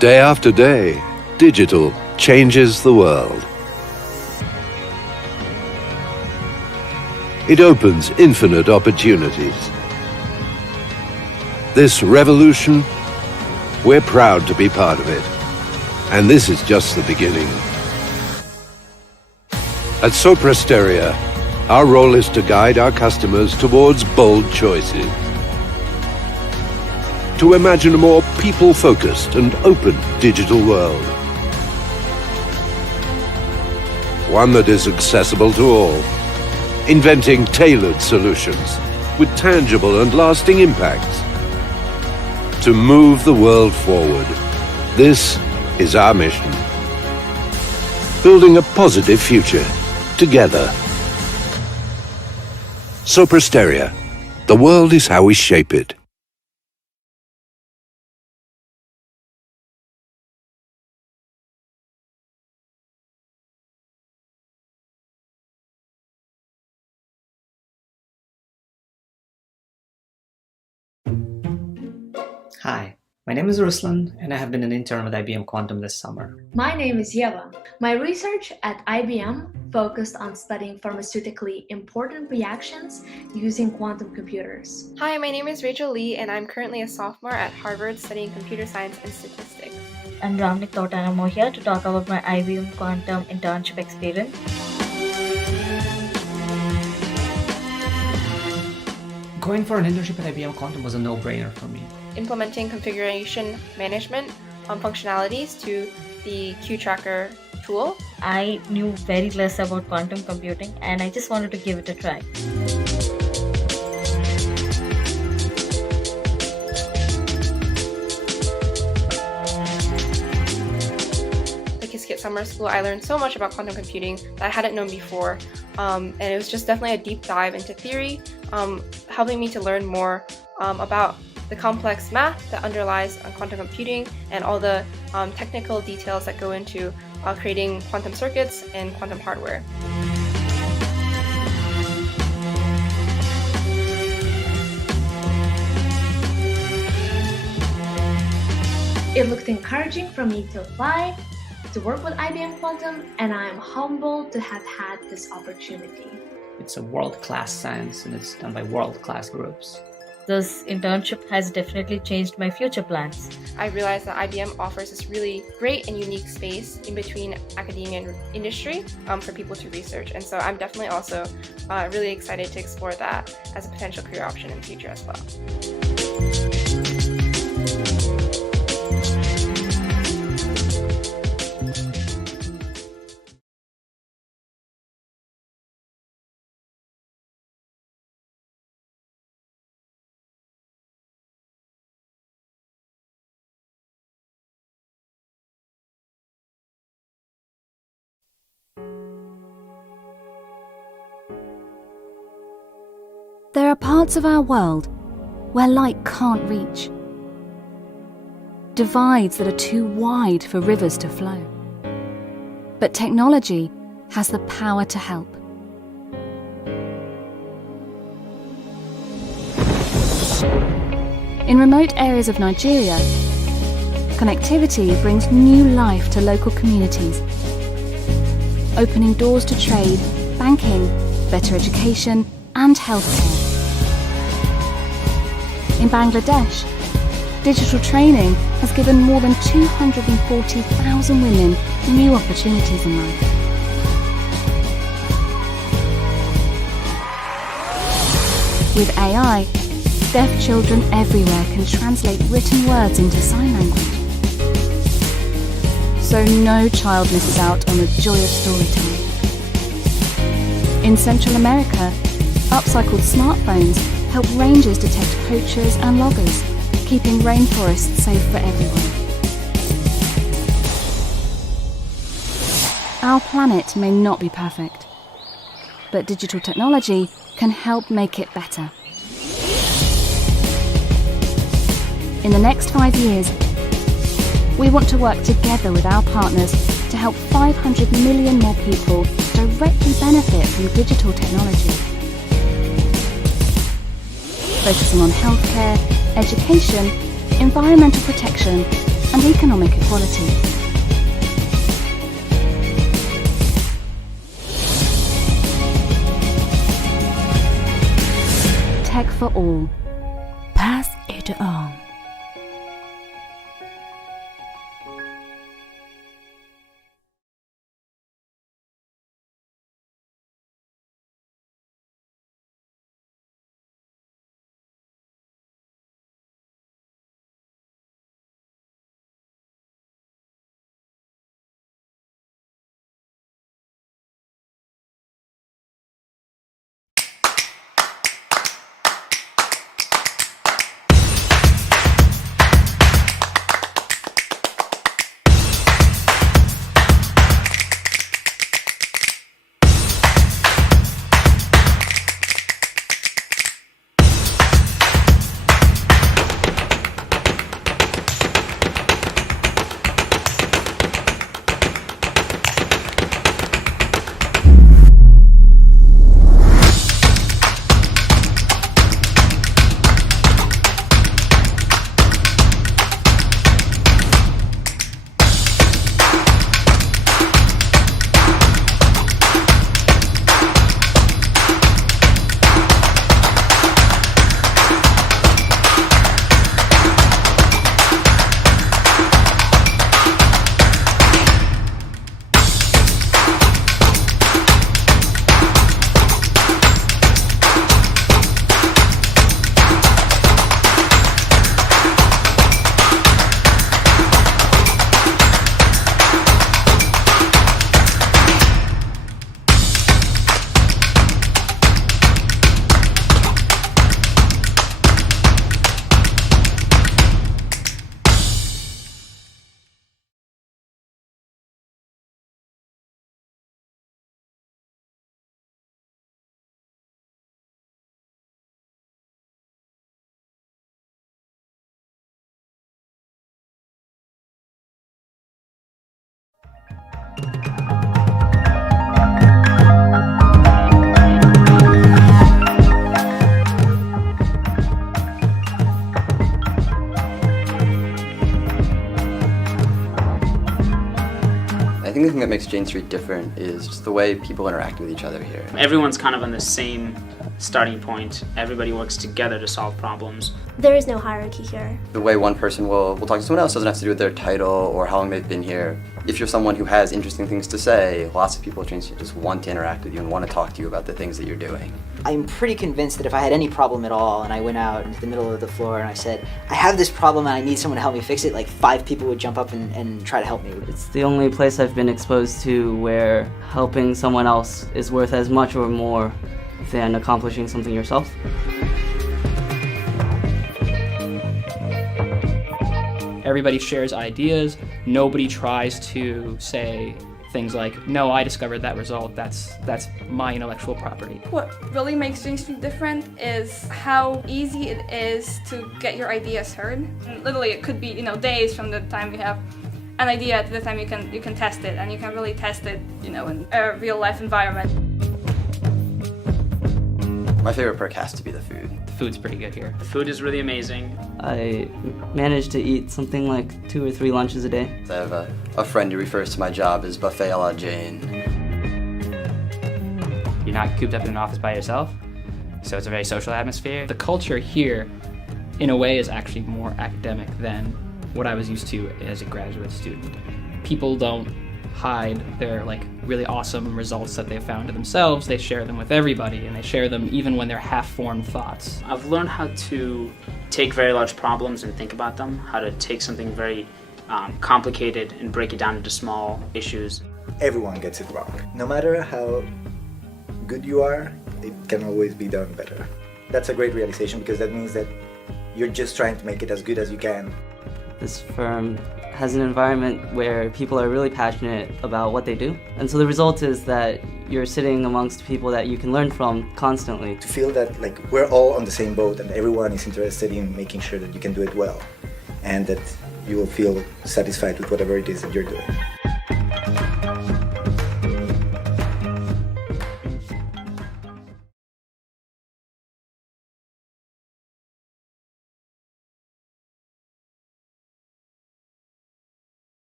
Day after day, digital changes the world. It opens infinite opportunities. This revolution, we're proud to be part of it. And this is just the beginning. At SWERC, our role is to guide our customers towards bold choices. To imagine a more people-focused and open digital world. One that is accessible to all. Inventing tailored solutions with tangible and lasting impacts. To move the world forward. This is our mission. Building a positive future together. SWERC. The world is how we shape it. Hi, my name is Ruslan and I have been an intern with IBM Quantum this summer. My name is Yeva. My research at IBM focused on studying pharmaceutically important reactions using quantum computers. Hi, my name is Rachel Lee and I'm currently a sophomore at Harvard studying computer science and statistics. I'm Ramnik Tautanamo here to talk about my IBM Quantum internship experience. Going for an internship at IBM Quantum was a no-brainer for me. Implementing configuration management functionalities to the QTracker tool. I knew very less about quantum computing and I just wanted to give it a try. The Kiskit Summer School, I learned so much about quantum computing that I hadn't known before, and it was just definitely a deep dive into theory, helping me to learn more about the complex math that underlies quantum computing and all the technical details that go into creating quantum circuits and quantum hardware. It looked encouraging for me to apply, to work with IBM Quantum, and I am humbled to have had this opportunity. It's a world-class science and it's done by world-class groups. This internship has definitely changed my future plans. I realized that IBM offers this really great and unique space in between academia and industry for people to research. And so I'm definitely also really excited to explore that as a potential career option in the future as well. There are parts of our world where light can't reach. Divides that are too wide for rivers to flow. But technology has the power to help. In remote areas of Nigeria, connectivity brings new life to local communities, opening doors to trade, banking, better education, and healthcare. In Bangladesh, digital training has given more than 240,000 women new opportunities in life. With AI, deaf children everywhere can translate written words into sign language. So no child misses out on the joy of storytelling. In Central America, upcycled smartphones help rangers detect poachers and loggers, keeping rainforests safe for everyone. Our planet may not be perfect, but digital technology can help make it better. In the next 5 years, we want to work together with our partners to help 500 million more people directly benefit from digital technology. Focusing on healthcare, education, environmental protection, and economic equality. Tech for all. Pass it on. I think the thing that makes Jane Street different is just the way people interact with each other here. Everyone's kind of on the same starting point. Everybody works together to solve problems. There is no hierarchy here. The way one person will talk to someone else doesn't have to do with their title or how long they've been here. If you're someone who has interesting things to say, lots of people at Jane Street just want to interact with you and want to talk to you about the things that you're doing. I'm pretty convinced that if I had any problem at all and I went out into the middle of the floor and I said, I have this problem and I need someone to help me fix it, like 5 people would jump up and try to help me. It's the only place I've been exposed to where helping someone else is worth as much or more than accomplishing something yourself. Everybody shares ideas. Nobody tries to say things like, no, I discovered that result, that's my intellectual property. What really makes Jane Street different is how easy it is to get your ideas heard. And literally, it could be, days from the time you have an idea to the time you can test it, and you can really test it, in a real life environment. My favorite perk has to be the food. The food's pretty good here. The food is really amazing. I managed to eat something like 2 or 3 lunches a day. I have a friend who refers to my job as buffet a la Jane. You're not cooped up in an office by yourself, so it's a very social atmosphere. The culture here, in a way, is actually more academic than what I was used to as a graduate student. People don't hide their really awesome results that they've found to themselves. They share them with everybody, and they share them even when they're half-formed thoughts. I've learned how to take very large problems and think about them, how to take something very complicated and break it down into small issues. Everyone gets it wrong. No matter how good you are, it can always be done better. That's a great realization, because that means that you're just trying to make it as good as you can. This firm has an environment where people are really passionate about what they do. And so the result is that you're sitting amongst people that you can learn from constantly. To feel that we're all on the same boat and everyone is interested in making sure that you can do it well, and that you will feel satisfied with whatever it is that you're doing.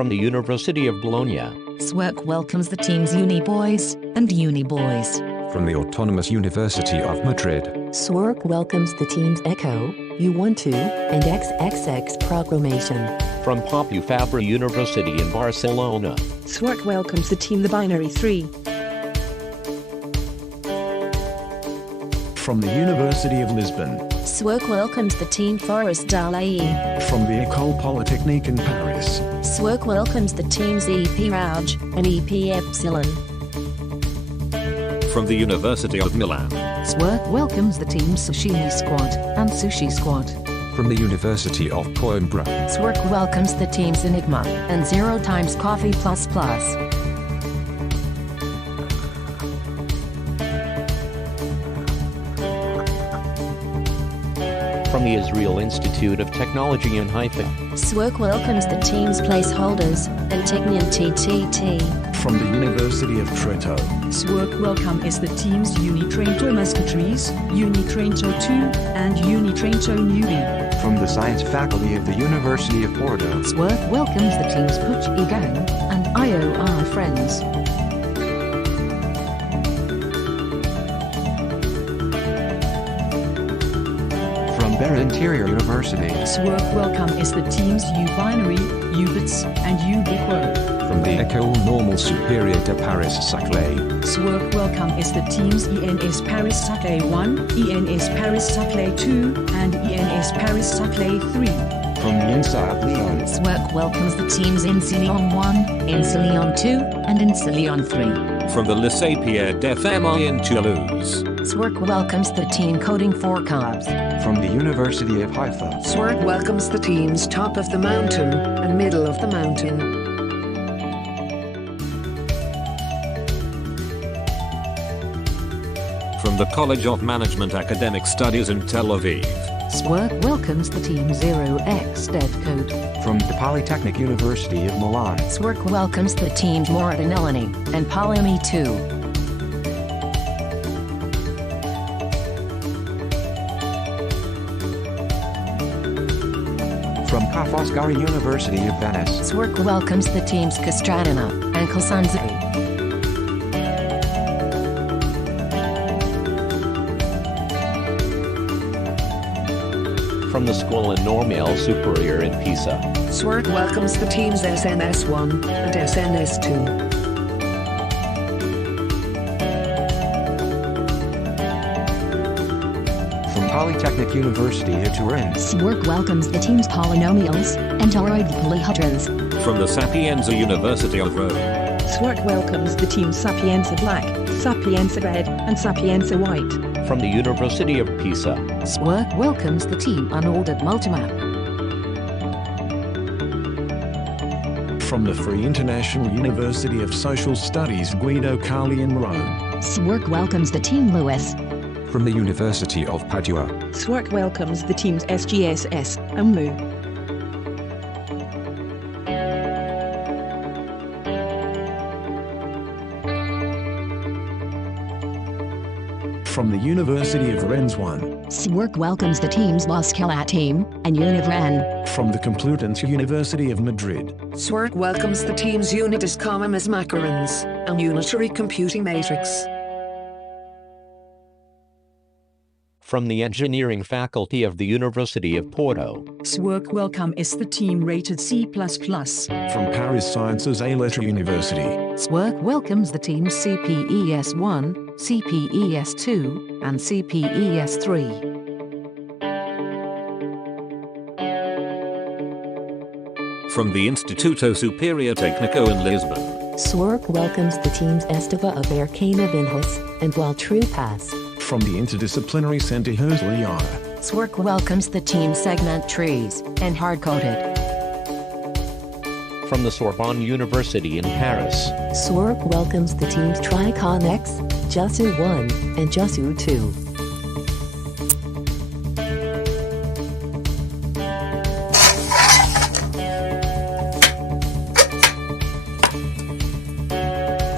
From the University of Bologna. SWERC welcomes the teams Uni Boys and Uni Boys. From the Autonomous University of Madrid. SWERC welcomes the teams Echo, U12, and XXX Programmation. From Pompeu Fabra University in Barcelona. SWERC welcomes the team The Binary 3. From the University of Lisbon. SWERC welcomes the team Forest Dalaï. From the École Polytechnique in Paris. SWERC welcomes the teams EP Rauge and EP Epsilon. From the University of Milan. SWERC welcomes the teams Sushimi Squad and Sushi Squad. From the University of Coimbra. SWERC welcomes the teams Enigma and 0 times Coffee++. From the Israel Institute of Technology in Haifa. SWERC welcomes the teams Placeholders and Technion TTT. From the University of Trento. SWERC welcomes the teams Uni Trento Muscatries, Uni Trento 2, and Uni Trento Newby. From the Science Faculty of the University of Porto. SWERC welcomes the teams Puch Gang and IOR Friends. Better Interior University. SWERC Welcome is the teams U-Binary, U-Bits, and U-Biquo. From the École Normale Supérieure de Paris-Saclay. SWERC Welcome is the teams ENS Paris-Saclay 1, ENS Paris-Saclay 2, and ENS Paris-Saclay 3. From l'INSA Lyon. SWERC welcomes the teams INSA Lyon 1, INSA Lyon 2, and INSA Lyon 3. From the Lycée Pierre Defema in Toulouse. SWERC welcomes the team Coding 4 Cobs. From the University of Haifa. SWERC welcomes the teams Top of the Mountain and Middle of the Mountain. From the College of Management Academic Studies in Tel Aviv. SWERC welcomes the team 0x Dead Code. From the Polytechnic University of Milan. SWERC welcomes the teams Moradinellini and Polymi 2. From Ca' Foscari University of Venice. SWERC welcomes the teams Castradina and Casanzari. From the School Normale Supérieure in Pisa. SWERC welcomes the teams SNS1 and SNS2. From Polytechnic University of Turin. SWERC welcomes the teams Polynomials and Toroid Polyhedrons. From the Sapienza University of Rome. SWERC welcomes the teams Sapienza Black, Sapienza Red, and Sapienza White. From the University of Pisa. SWERC welcomes the team Unordered Multimap. From the Free International University of Social Studies Guido Carli in Rome. SWERC welcomes the team Lewis. From the University of Padua. SWERC welcomes the teams SGSS and MU. From the University of Rennes 1. SWERC welcomes the teams Moscala Team and Univren. From the Complutense University of Madrid. SWERC welcomes the teams Unitas Commons Macarons and Unitary Computing Matrix. From the Engineering Faculty of the University of Porto. SWERC Welcome is the team rated C++. From Paris Sciences et Lettres University. SWERC welcomes the teams CPES 1, CPES 2, and CPES 3. From the Instituto Superior Técnico in Lisbon. SWERC welcomes the teams Esteva of Arcana Vinhos and Waltrue Pass. From the Interdisciplinary Center Herzliya. SWERC welcomes the team Segment Trees and Hard-Coded. From the Sorbonne University in Paris. SWERC welcomes the teams Tricon X, Jusu 1, and Jusu 2.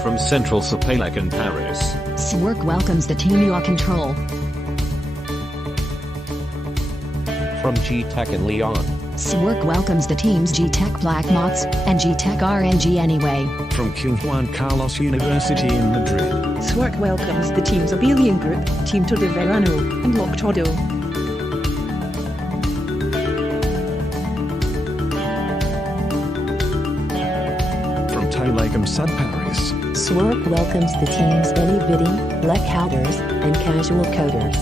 From Central Supélec in Paris. SWERC welcomes the team UA Control. From G-Tech in Lyon. SWERC welcomes the teams G-Tech Black Mots and G-Tech RNG Anyway. From King Juan Carlos University in Madrid. SWERC welcomes the teams Abelian Group, Team Todo Verano, and Loctodo. From Tailacum Sud Paris. SWERC welcomes the teams AnyVidi, Lec Coders, and Casual Coders.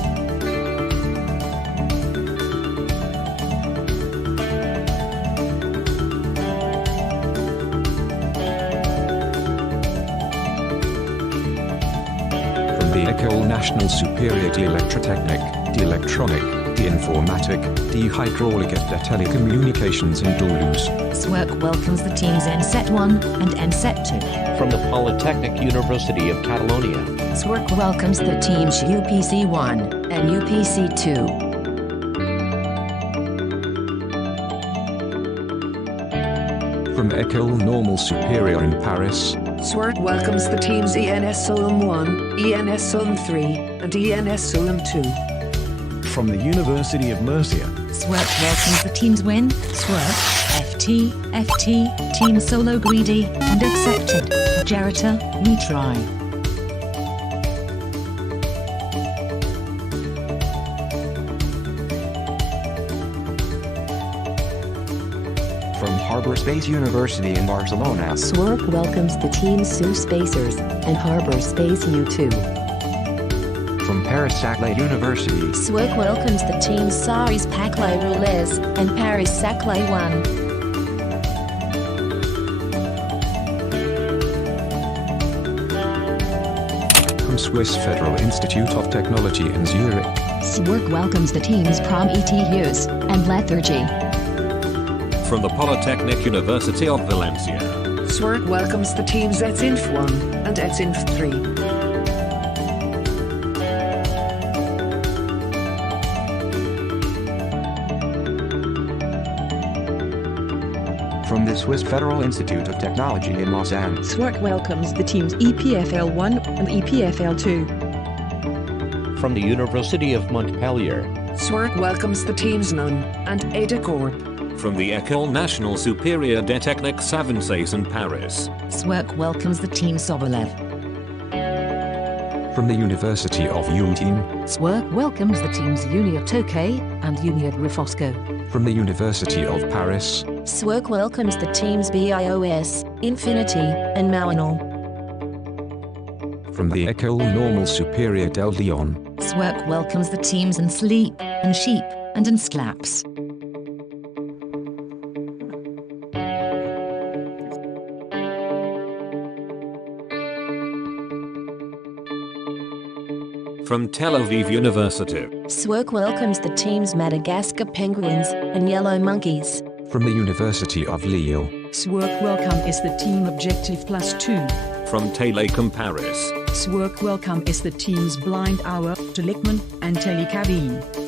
École Nationale Supérieure d'Électrotechnique, d'Électronique, d'Informatique, d'Hydraulique et de Télécommunications in Toulouse. SWERC welcomes the teams NSET 1 and NSET 2. From the Polytechnic University of Catalonia. SWERC welcomes the teams UPC 1 and UPC 2. From École Normale Supérieure in Paris. SWERC welcomes the teams ENS Solum 1, ENS Solum 3, and ENS Solum 2. From the University of Murcia. SWERC welcomes the teams Win, SWERC, FT, FT, Team Solo Greedy, and Accepted, Gerita, Retry. Harbor Space University in Barcelona. SWERC welcomes the Team SU Spacers and Harbor Space U2. From Paris-Saclay University. SWERC welcomes the teams Saris Paclay Roulez and Paris Saclay 1. From Swiss Federal Institute of Technology in Zurich. SWERC welcomes the teams Prom ETUs and Lethargy. From the Polytechnic University of Valencia. SWERC welcomes the teams ETSINF 1 and ETSINF 3. From the Swiss Federal Institute of Technology in Lausanne. SWERC welcomes the teams EPFL 1 and EPFL 2. From the University of Montpellier. SWERC welcomes the teams NUN and EDACORP. From the École Nationale Supérieure des Techniques Savançais in Paris. SWERC welcomes the team Sobolev. From the University of Ultim. SWERC welcomes the teams Unia Tokay and Unia Grifosco. From the University of Paris. SWERC welcomes the teams BIOS, Infinity, and Marinol. From the École Normale Supérieure de Lyon. SWERC welcomes the teams in Sleep, and Sheep, and in Sclaps. From Tel Aviv University. SWERC welcomes the teams Madagascar Penguins and Yellow Monkeys. From the University of Lille. SWERC welcome is the team Objective Plus 2. From Telecom Paris. SWERC welcome is the teams Blind Hour, Telecman, and Telecabine.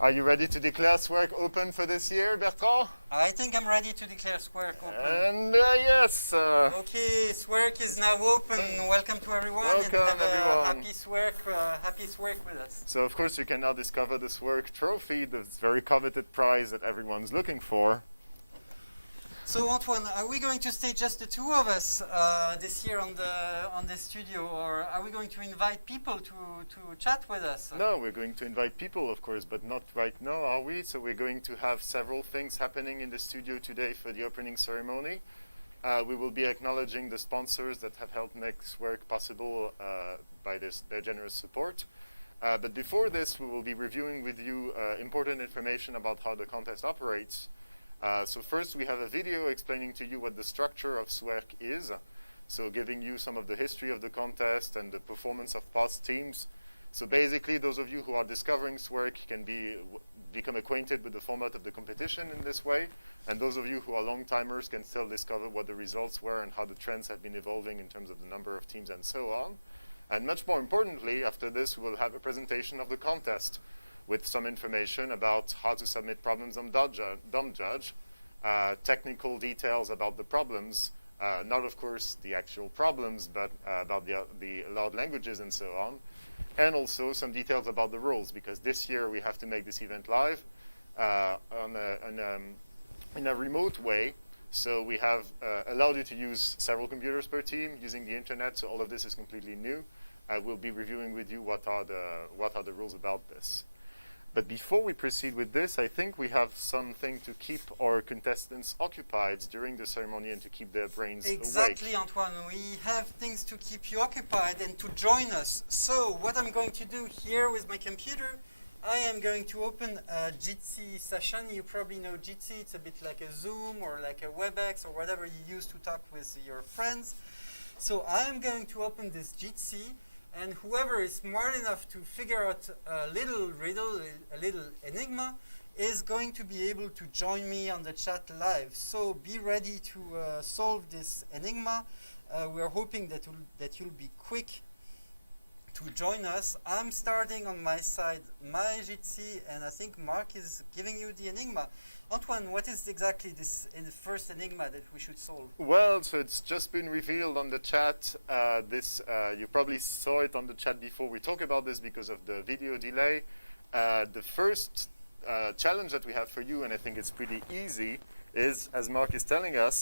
Are you ready to declare SWERC open for this year, Bertrand? I think I'm ready to declare SWERC open. Yes, SWERC is open. So, of course, you can now discover the SWERC trophy, this very coveted prize that everyone's looking for. So, we're going to see just the two of us this year on this video. Are we going to invite people to chat with us? No, we're going to invite people, of course, but not right now. So, we're going to have several things happening in the studio today for the opening ceremony. We will be acknowledging the sponsors that have helped make SWERC possible by this regular support. But before this, we will be reviewing with you important information about how the contest operates. So first, we have a video explaining to you what the structure of SWERC is. So giving you some of the history of the contest and the performance of past teams. So basically, those of you who are discovering SWERC can be acquainted with the format of the competition in this way. And those of you who are long-timers can still discover what the results are and how defense have been evolving in terms of the number of teams and so on. And much more importantly, after this, we will have a presentation of the contest with some information about how to submit problems on Montage, technical details about the problems, not of course the actual problems, but about the languages and so on. And also some details about the rules, because this year we have to make this event live in a remote way. So we have allowed you to use several rules per team using the internet, so this is completely new. And we will be reviewing what are the rules about this. But before we proceed with this, I think we have something to keep our contestants occupied during the ceremony to keep their friends. Exactly, Antoine. We have things to keep you occupied and to join us. So, what I'm going to do here with my computer, I am going to open the Jitsi session. You probably know Jitsi, it's a bit like a Zoom or like a WebEx or whatever you use to talk with your friends. So, I'm going to open this Jitsi, and whoever is smart enough to figure out a little riddle, a little enigma, is going to be able to join me on the chat live. So, be ready to solve this enigma. We're hoping that it will be quick to join us. I'm starting on my side. My agency, I think Mark is giving you the enigma. What is exactly this first enigma that we should solve? Well, it's just been revealed on the chat. You probably saw it on the chat before. We're talking about this because of the video today. The first challenge that we have for you, and I think it's pretty easy, is, as Mark is telling us,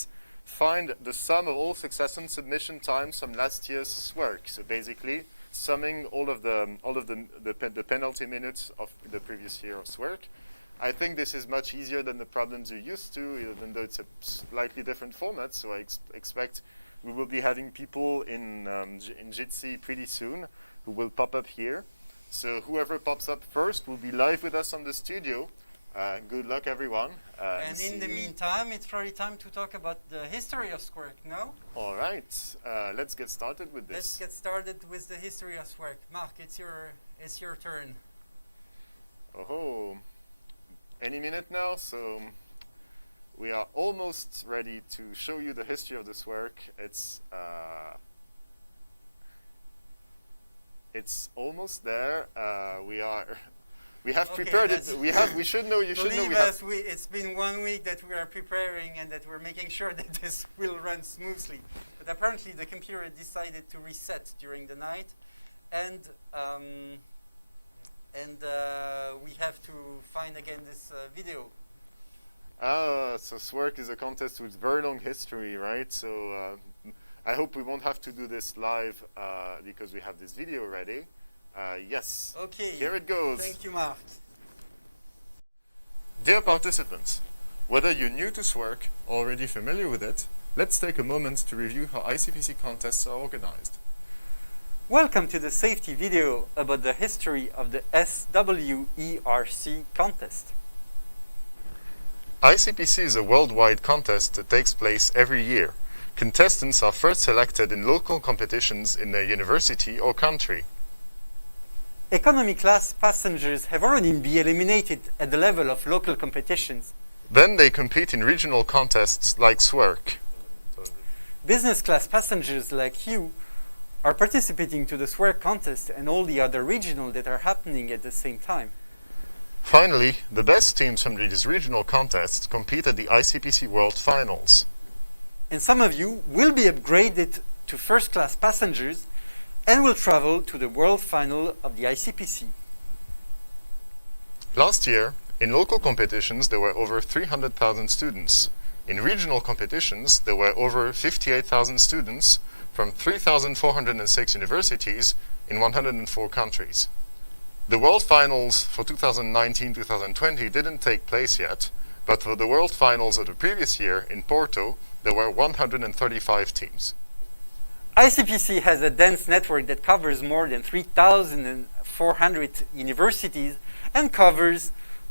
find the sum of all successful submission times of last year's SWERCs. Basically, summing all of them, the penalty minutes of the previous year's SWERC. I think this is much easier than the problems you used to, and it's a slightly different format, so I expect we will be having people in Jitsi pretty soon who will pop up here. So whoever pops up first will be live with us in the studio. Good luck, everyone. In the meantime, it's really time to talk about the history of SWERC. Alright, let's get started with this. Let's get started with the history of SWERC. participants, whether you're new to SWERC or you're familiar with it, let's take a moment to review the ICPC contests of the event. Welcome to the safety video about the history of the SWERC contest. ICPC is a worldwide contest that takes place every year. Contestants are first selected in local competitions in their university or country. Economy class passengers have only been eliminated on the level of local competitions. Then they compete in regional contests like SWERC. Business class passengers like you are participating to the SWERC contest and maybe on the regional that are happening at the same time. Finally, the best teams in these regional contests compete at the ICPC World Finals. And some of you will be upgraded to first-class passengers and will travel to the World Final of the ICPC. Last year, in local competitions, there were over 300,000 students. In regional competitions, there were over 58,000 students from 3,406 universities in 104 countries. The World Finals for 2019-2020 didn't take place yet, but for the World Finals of the previous year in Porto, there were 125 teams. ICPC has a dense network that covers more than 3,400 universities and covers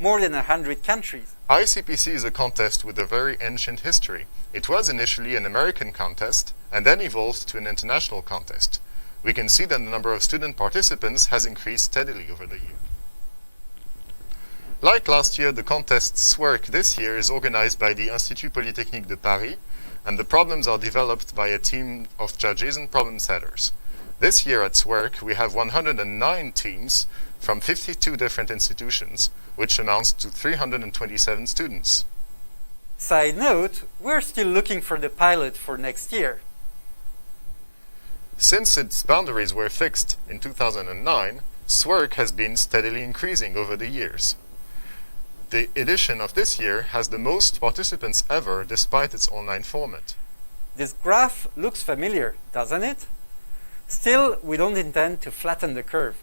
more than 100 countries. ICPC is a contest with a very ancient history. It was initially an American contest and then evolved to an international contest. We can see that the number of student participants has increased steadily. Like last year, the contest SWERC this year is organized by the Institut Polytechnique de Paris, and the problems are developed by a team of judges and counselors. This year at SWERC, we have 109 teams from 52 different institutions, which amounts to 327 students. Side note, we're still looking for the pilot for next year. Since its boundaries were fixed in 2009, SWERC has been steadily increasing over the years. The edition of this year has the most participants ever despite its online format. This graph looks familiar, doesn't it? Still, we only done to flatten the curve.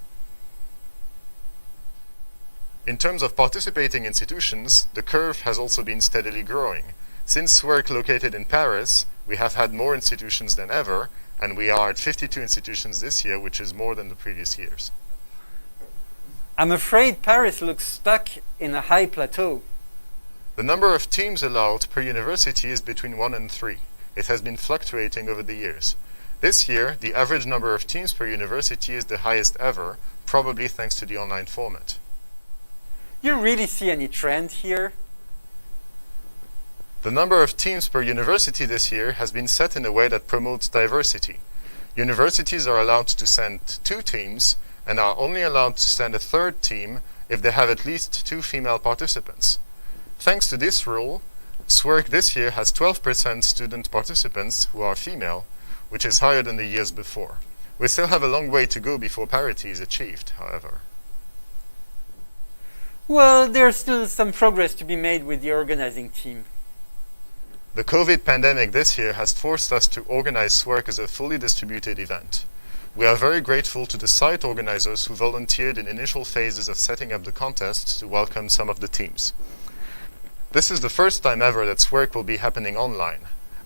In terms of participating institutions, the curve has also been steadily growing. Since SWERC is located in Paris, we have had more institutions than ever, and we are at 52 institutions this year, which is more than the previous years. I'm afraid Paris looks stuck in a high plateau. The number of teams allowed per university is between 1 and 3. It has been fluctuating over the years. This year, the average number of teams per university is the highest ever, probably thanks to the online format. Do you really see any trends here? The number of teams per university this year has been set in a way that promotes diversity. Universities are allowed to send 2 teams and are only allowed to send a 3rd team if they have at least 2 female participants. Thanks to this rule, SWERC this year has 12% student participants who are female, which is higher than the years before. We still have a long way to go before parity is achieved. Well, there's still some progress to be made with the organizing team. The COVID pandemic this year has forced us to organize SWERC as a fully distributed event. We are very grateful to the site organizers who volunteered in the initial phases of setting up the contest to welcome some of the teams. This is the first time ever that SWERC will be happening online.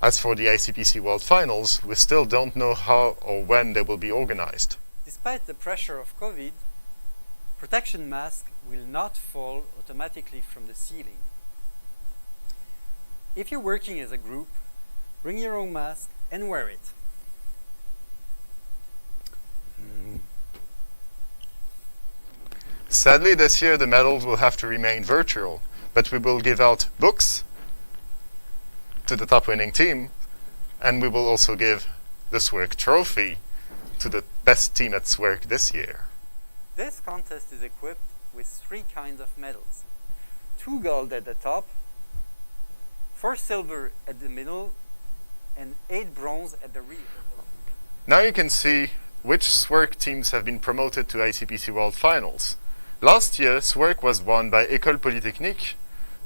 As for the ICPC World Finals, we still don't know how or when they will be organized. Despite the pressure of COVID, production plans do not fall automatically from the sea. If you're working with a group, wear your mask and wear it. Sadly, this year the medals will have to remain virtual, but we will give out books to the top winning team, and we will also give the SWERC trophy to the best team at SWERC this year. This contest is a big 3 medals. 2 gold at the top, 4 silver at the middle, and 8 bronze at the middle. Now you can see which SWERC teams have been promoted to the ICPC World Finals. Last year, SWERC was won by École Polytechnique,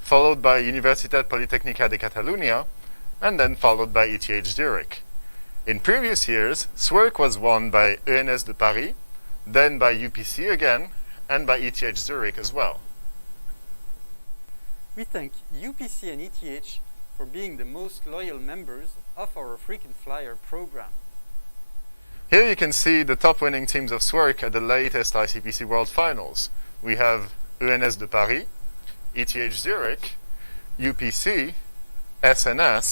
followed by Universitat Politecnica de Catalunya, and then followed by ETH Zurich. In previous years, SWERC was won by EMS Paris, then by UPC again, and by ETH Zurich as well. Mr. Here you can see the top winning teams of SWERC and the latest ICPC World Finals. We have Buenos Aires, SWERC, EPC, SNS,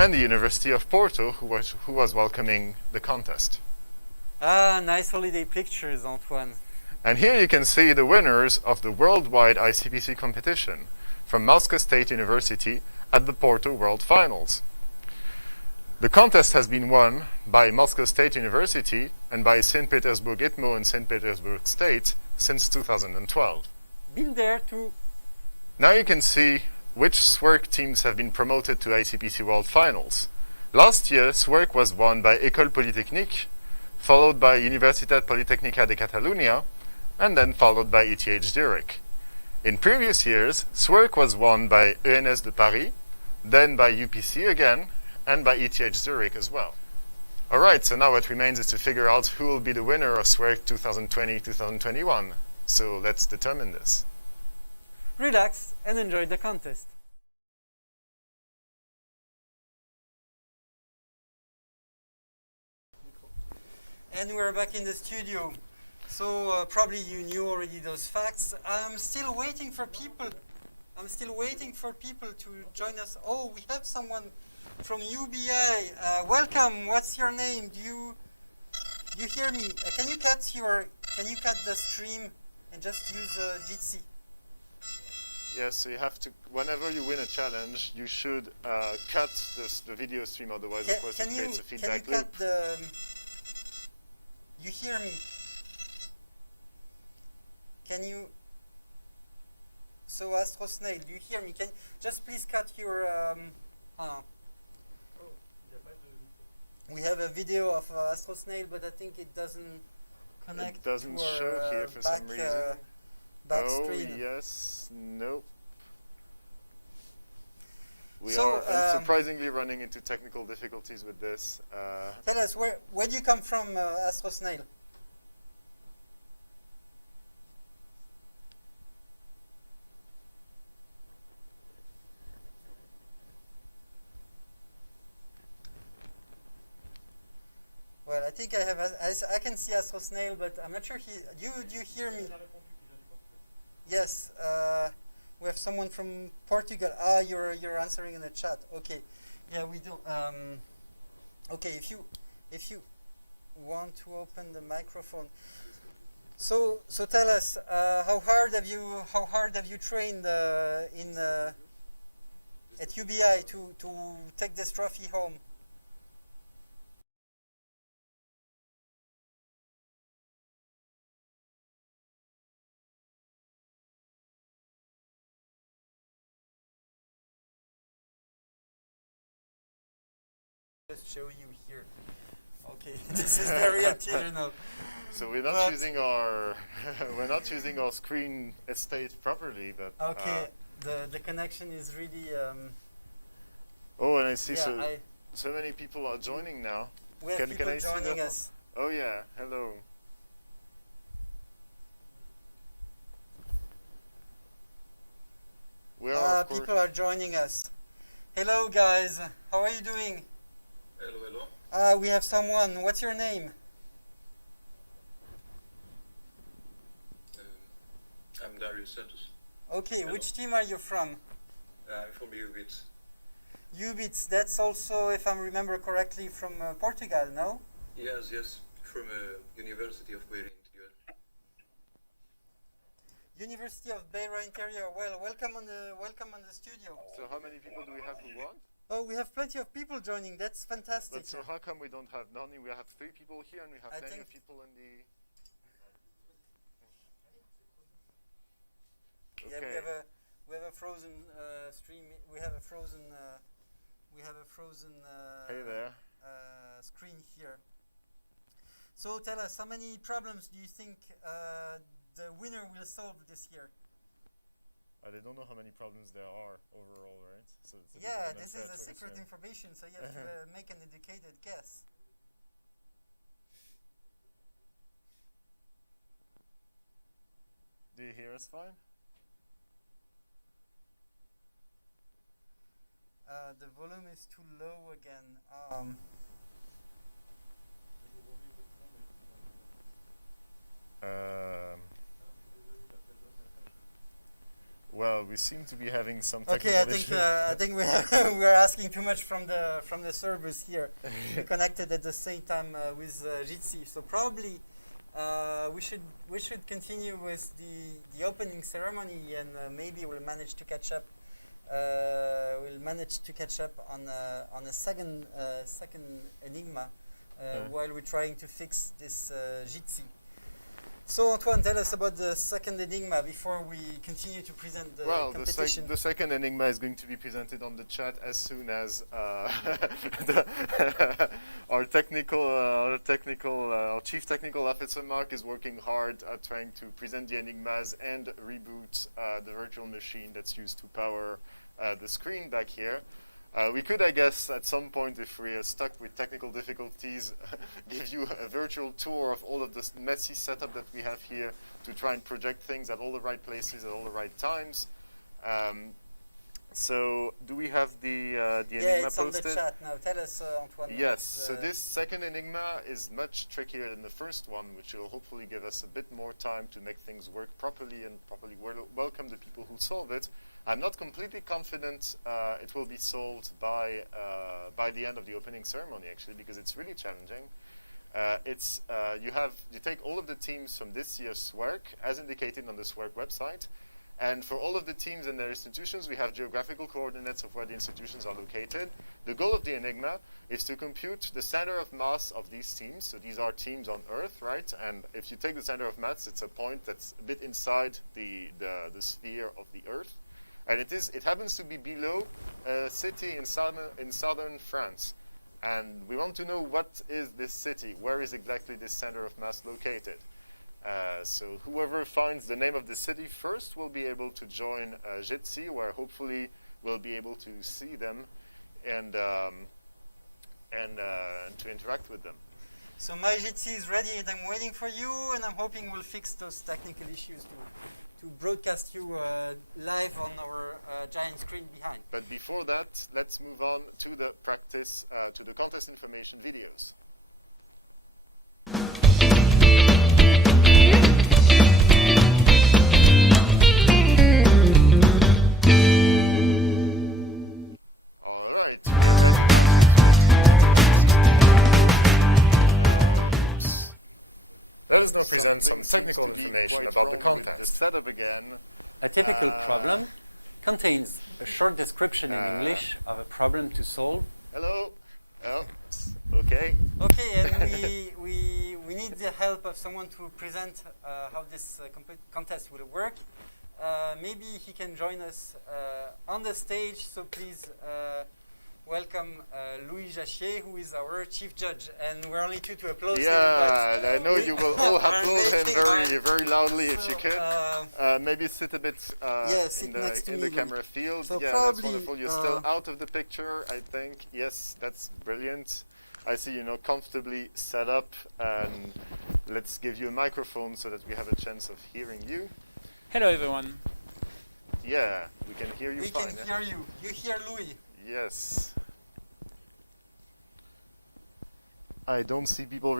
and the University of Porto, who was welcoming the contest. Isolated pictures of them. And here you can see the winners of the worldwide ICPC competition from Moscow State University and the Porto World Finals. The contest has been won by Moscow State University and by St. Petersburg and St. Petersburg States since 2012. Now you can see which SWERC teams have been promoted to ICPC World Finals. Last year, SWERC was won by École Polytechnique, followed by Universitat Polytechnica di Catalunya, and then followed by ETH Zurich. In previous years, SWERC was won by ES Paris, then by UPC again, and by ETH Zurich as well. Alright, so now it remains to figure out who will be the winner of SWERC 2020-2021. So let's determine this. And that's anyway the contest. And you're back in the studio. So probably you know already those facts. I'm still waiting for people. To join us. Oh, we have someone from UBI. Welcome. What's your name? That's your decision. Just use easy. Yes, you have to. When you do a challenge, you should catch this with the person. Can you put the. You hear me? Can you? So, yes, what's name? You hear me? Just please cut your. We have a video of last was name, but I think it doesn't. Doesn't show. So, surprisingly running into technical difficulties because. Tell us where you come from, this was name. I can see us was name, but I'm not sure you hear me. Yes, we have someone from Portugal. You're answering in the chat. Okay, yeah, we do. Okay, if you want to open the microphone. So tell us, how hard have you trained at UBI to take this trophy home? So we're not using our screen this time properly. Okay, the connection is really. Oh, I see. So many people are tuning out. Can I see this? Well, people are joining us. Hello, guys. How are you doing? We have someone. What's your name? Okay, which team are you from? From Ubits. Ubits, that's also, if I remember correctly, from Portugal, no? Yes, from the University of Beirut. University of Beirut, welcome to the studio. Oh, we have plenty of people joining, that's fantastic. I guess, at some point, if we are stuck with technical difficulties, a virtual tour of this messy setup that we have here to try and project things in all the right places at all good times. So we have the yes, this second enigma is much trickier than the first one, which will hopefully give us a bit more time to make things work properly and hopefully we're not welcome to solve it. I'm not completely confident it will be solved by the end of the research, actually, because it's very challenging. You have to take all of the teams from SC's work as indicated on the SWERC website, and for all of the teams in their institutions, you have to everyone coordinates with the institutions on the data. The goal of the enigma is to compute the center of mass of these teams, and these are teams on the right, and if you take the center of mass, it's a ball that's inside the sphere of the Earth. And this happens to be below a city in southern France. And we want to know what is this city, where is exactly the center of mass located. So whoever finds the name of the city first will be able to join the agency, and hopefully we'll be able to see them and interact with them. So my agency is ready in the morning for you, and I'm hoping we'll fix those technical issues to broadcast you live on our giant screen. And before that, let's move on to the practice to the latest information videos.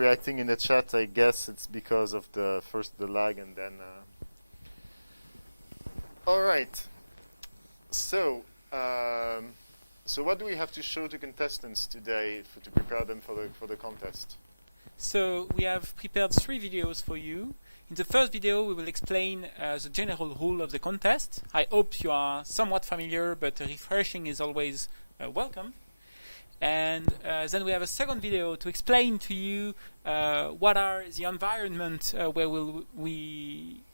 Writing in the chat, I guess it's because of the first domain and then alright. So what do you have to show the contestants today to prepare them for the contest? So we have prepared 3 videos for you. The first video will explain the general rule of the contest. I hope somewhat familiar, but the slashing is always one. And a second video to explain to you what are the environments we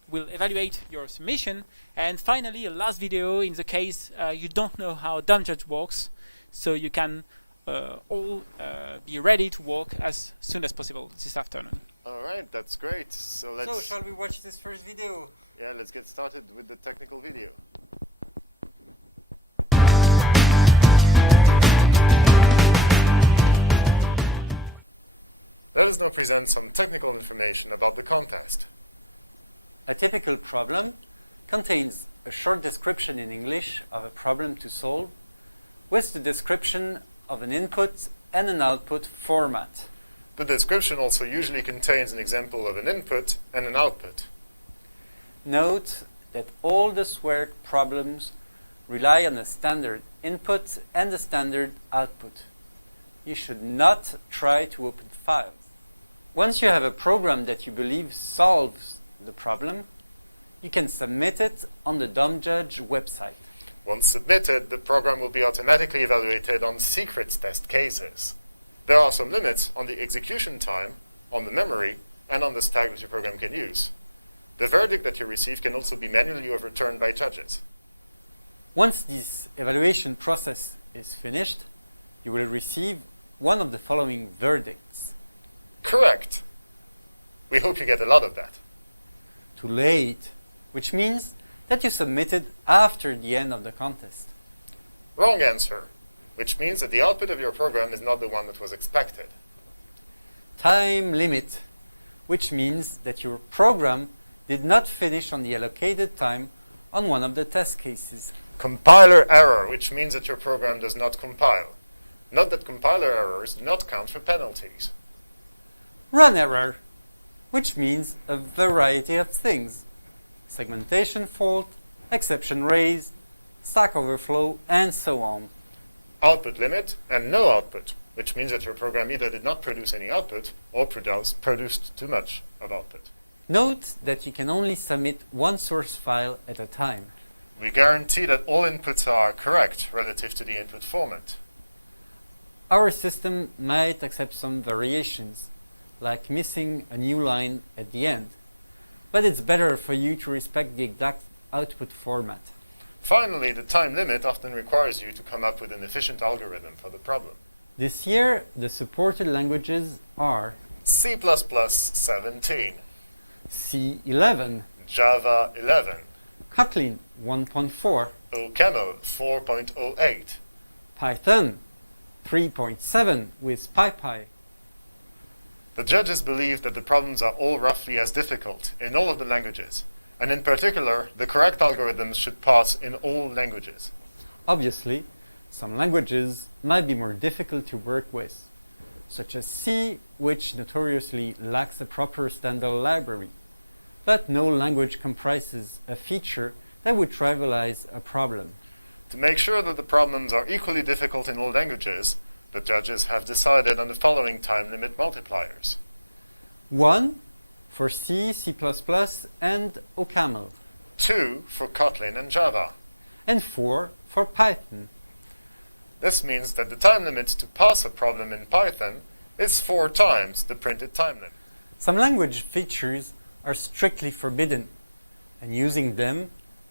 will evaluate your observation. And finally, last video, in the case you don't know how that works, so you can be ready to meet as soon as possible this afternoon. Yeah, that's great. So let's watch this first video. Yeah, let's get started with the technical video. Let's present some technical information about the contest. A technical program contains a short description and information of the products. With the description of the inputs and an output format. The description also usually contains an example of an input and an output. Note that all the SWERC programs rely on a standard input and a standard output. You should not try to find. Once you have a program that you believe solves the problem, you can submit it on the Dr. website. Once submitted, the program will be automatically evaluated on sequence specifications. Those units on the execution time, on memory, and on the steps running menus. Preferably when you receive comments on the manual or routine by judges. Once this evaluation process is finished, you will receive one of the following verdicts. Correct. Making together another method. Late, which means that you submitted after the end of the process. Wrong answer, which which means that the outcome of your program is not the one that was expected. Time limit, which means that your program will not finish in the allocated time on one of the test cases. Compiler error, which means that your program is not compiled, and that compiler errors don't cause penalties. Whatever, which means a variety of things. Salutation form, exception raise, cycle form, and so on. All the limit and no language, which means that your program is not producing output, and else pays too much for output. Means that you can only submit one source file at a time. The guarantee that all inputs are all correct relative to being performed. Our system lies on some variations, like missing UI in the end, but it's better for you to respect the output format. Finally, the time limit of the requirements to have an efficient output. This year, the supported languages are C++ 17, C11, Java 11, Kotlin 1.4, Hello 4.08, and L 3.7 with Python. The judges believe that the problems are more roughly as difficult in other languages, and in particular, the hard algorithms should pass in all languages. Obviously, some languages might be more difficult to work with. So to see which notoriously lacks a proper standard library, but no language comprises a feature that would randomize the problem. To make sure that the problems are equally difficult in languages, the judges have decided on the following tolerant multipliers. 1 for C, C++, and Java. 2 for Kotlin and Java. And 4 for Python. This means that the time limits to pass the Kotlin and Python is 4 times the printed time. Some language features are strictly forbidden. Using them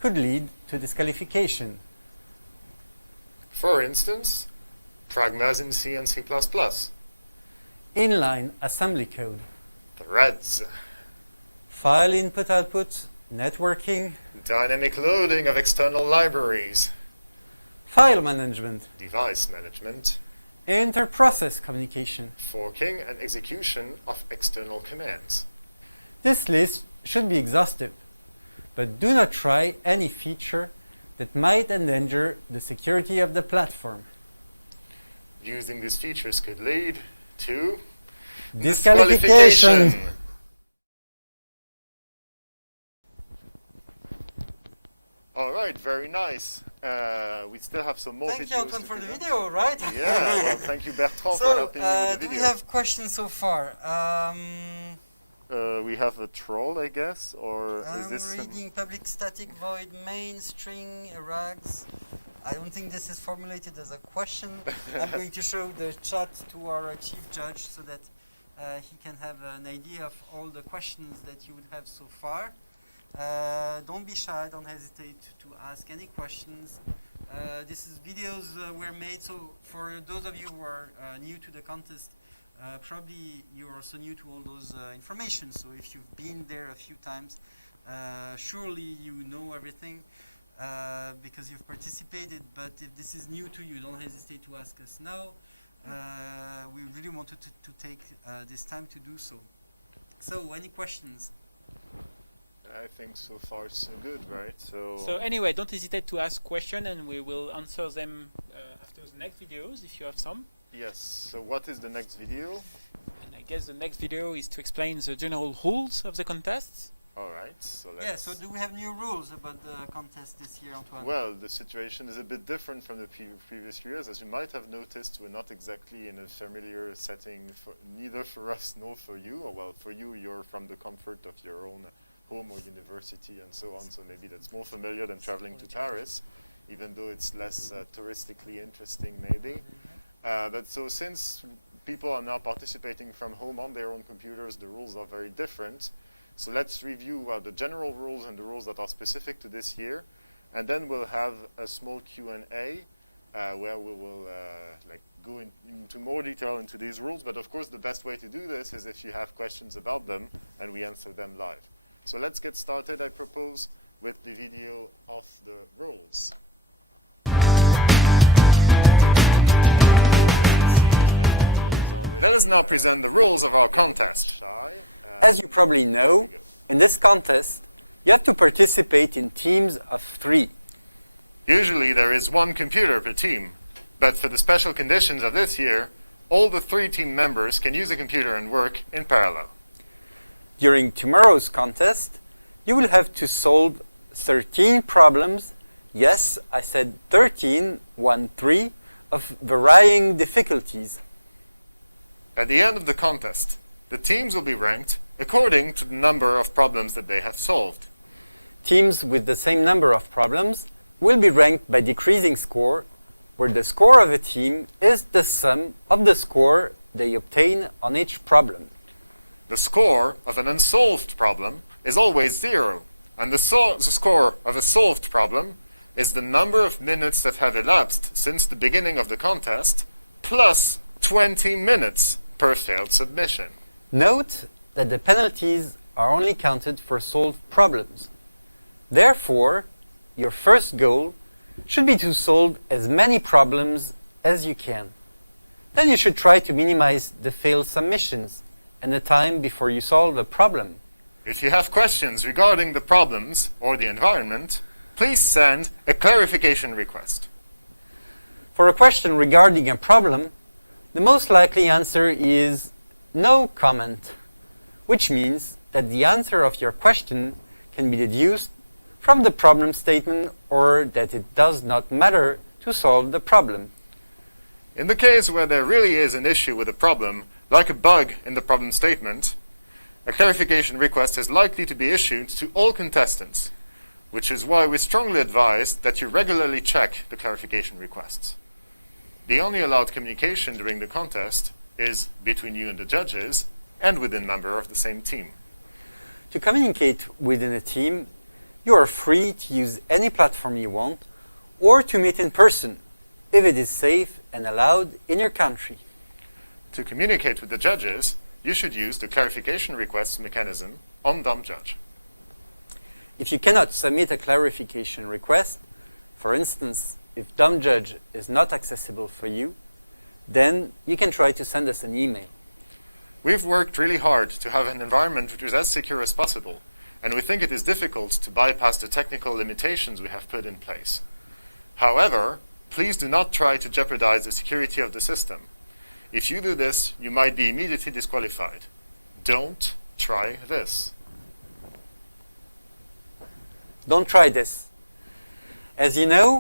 could lead to disqualification. For instance, diagnosing C and C++. Inline assignment code. Congrats. Filing the output. Network there. Dynamic loading of external libraries. File manager. Device management. Energy process applications. Including the execution of external commands. This is truly exhaustive. Do not try any feature that might endanger the security of the platform. Using this feature is related to disqualification. Very nice. Perhaps it might help. So, last question so far. We have this. Is this something public static void mainstream routes? I think this is formulated as a question. I'm going to show you the chat to our chief judge so that you can have an idea of all the questions that you have asked so far. Don't be shy, don't hesitate to ask any questions. This video is related for those of you who are new to the contest. Probably you are also new to the information, so if you've been there a few times, surely you know everything because you've participated, but this is new to you, like the state was this now. We really wanted to take this time to do so. So, any questions? So anyway, don't hesitate to ask questions and we will answer them after the next video if you have some. Yes, so that is the next video. This next video is to explain the general rules of the contests. Yes, we have no rules about the contest this year. Well, the situation is a bit different from what you previously as you might have noticed you're not exactly the thing that you were setting either for us or for you, even from the comfort of your own university. So it's not a matter of something to tell us, even though it's less touristically interesting. So since people are now participating from you and your stories are very different, so let's review what the general rules and rules that are specific to this year, and then we'll have a small Q&A and then we'll go more detail into these rules. But of course, the best way to do this is if you have questions about them, then we answer them live. So let's get started and propose with the reading of the rules. all the 3 team members can easily learn how to implement. During tomorrow's contest, you will have to solve 13 problems. Yes, I said 13, 1-3, of varying difficulties. At the end of the contest, the teams will be ranked according to the number of problems that they have solved. Teams with the same number of problems will be ranked by decreasing score, where the score of the team is the sum of the score they obtain on each problem. The score of an unsolved problem is always 0, and the score of a solved problem is the number of minutes that have elapsed since the beginning of the contest, plus 20 minutes per field submission, and the penalties are only counted for solved problems. Therefore, the first goal should be to solve as many problems as you can. And you should try to minimize the failed submissions at the time before you solve the problem. If you have questions regarding the problems or the government, please send a clarification request. For a question regarding your problem, the most likely answer is no comment, which means that the answer of your question can be deduced from the problem statement or that it does not matter to solve the problem. In the case when there really is an issue with the problem, or a bug in the problem statement, the clarification request is likely to be issued to all contestants, which is why we strongly advise that you regularly check your clarification requests. The only path communication during the contest is between you and the teams and with a member of the same team. To communicate with the team, you are free to use any platform you want, or to meet in person if it is safe and allowed in a country. To communicate with the judges, you should use the clarification request mechanism on Downjudge. If you cannot submit a clarification request, for instance, if Downjudge is not accessible for you, then you can try to send us an email. We've worked really hard to have an environment which is as secure as possible, and I think it is difficult to bypass the technical limitations we have put in place. However, please do not try to jeopardize the security of the system. If you do this, you might be immediately disqualified. Don't try this. Don't try this. As you know,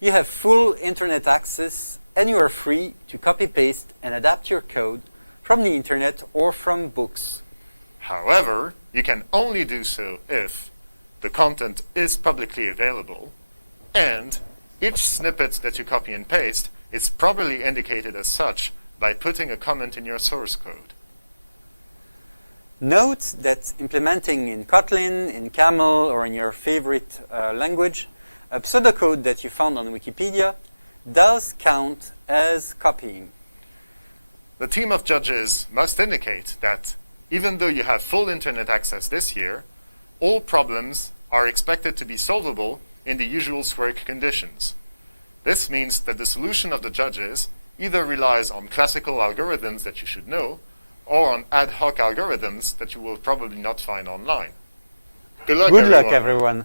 you have full internet access and you are free to copy-paste and adapt your code from the internet or from books. However, you can only do so if the content is publicly available. And each sentence that you copy and paste is publicly communicated as such by putting a comment in the source code. Note that the method you Kotlin, Camel, and your favorite language, pseudocode that you found on Wikipedia does count as copy. The team of judges must indicate that even though they have full internet access this year, all problems are expected to be solvable in the usual SWERC conditions. This means that the solution of the judges either relies on physical algorithms that you can know, or on backlog algorithms that you can probably understand online. Good luck, everyone.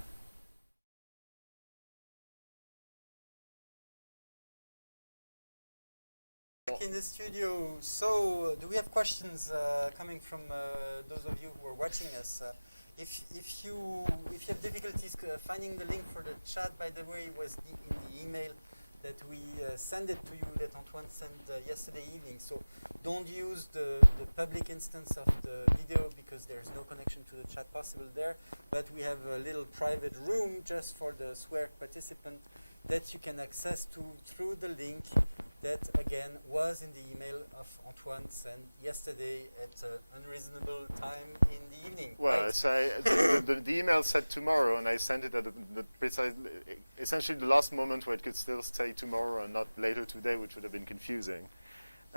So, the email said tomorrow, and I sent it, but it's such a last minute that it says time tomorrow, not later today, which would have been confusing.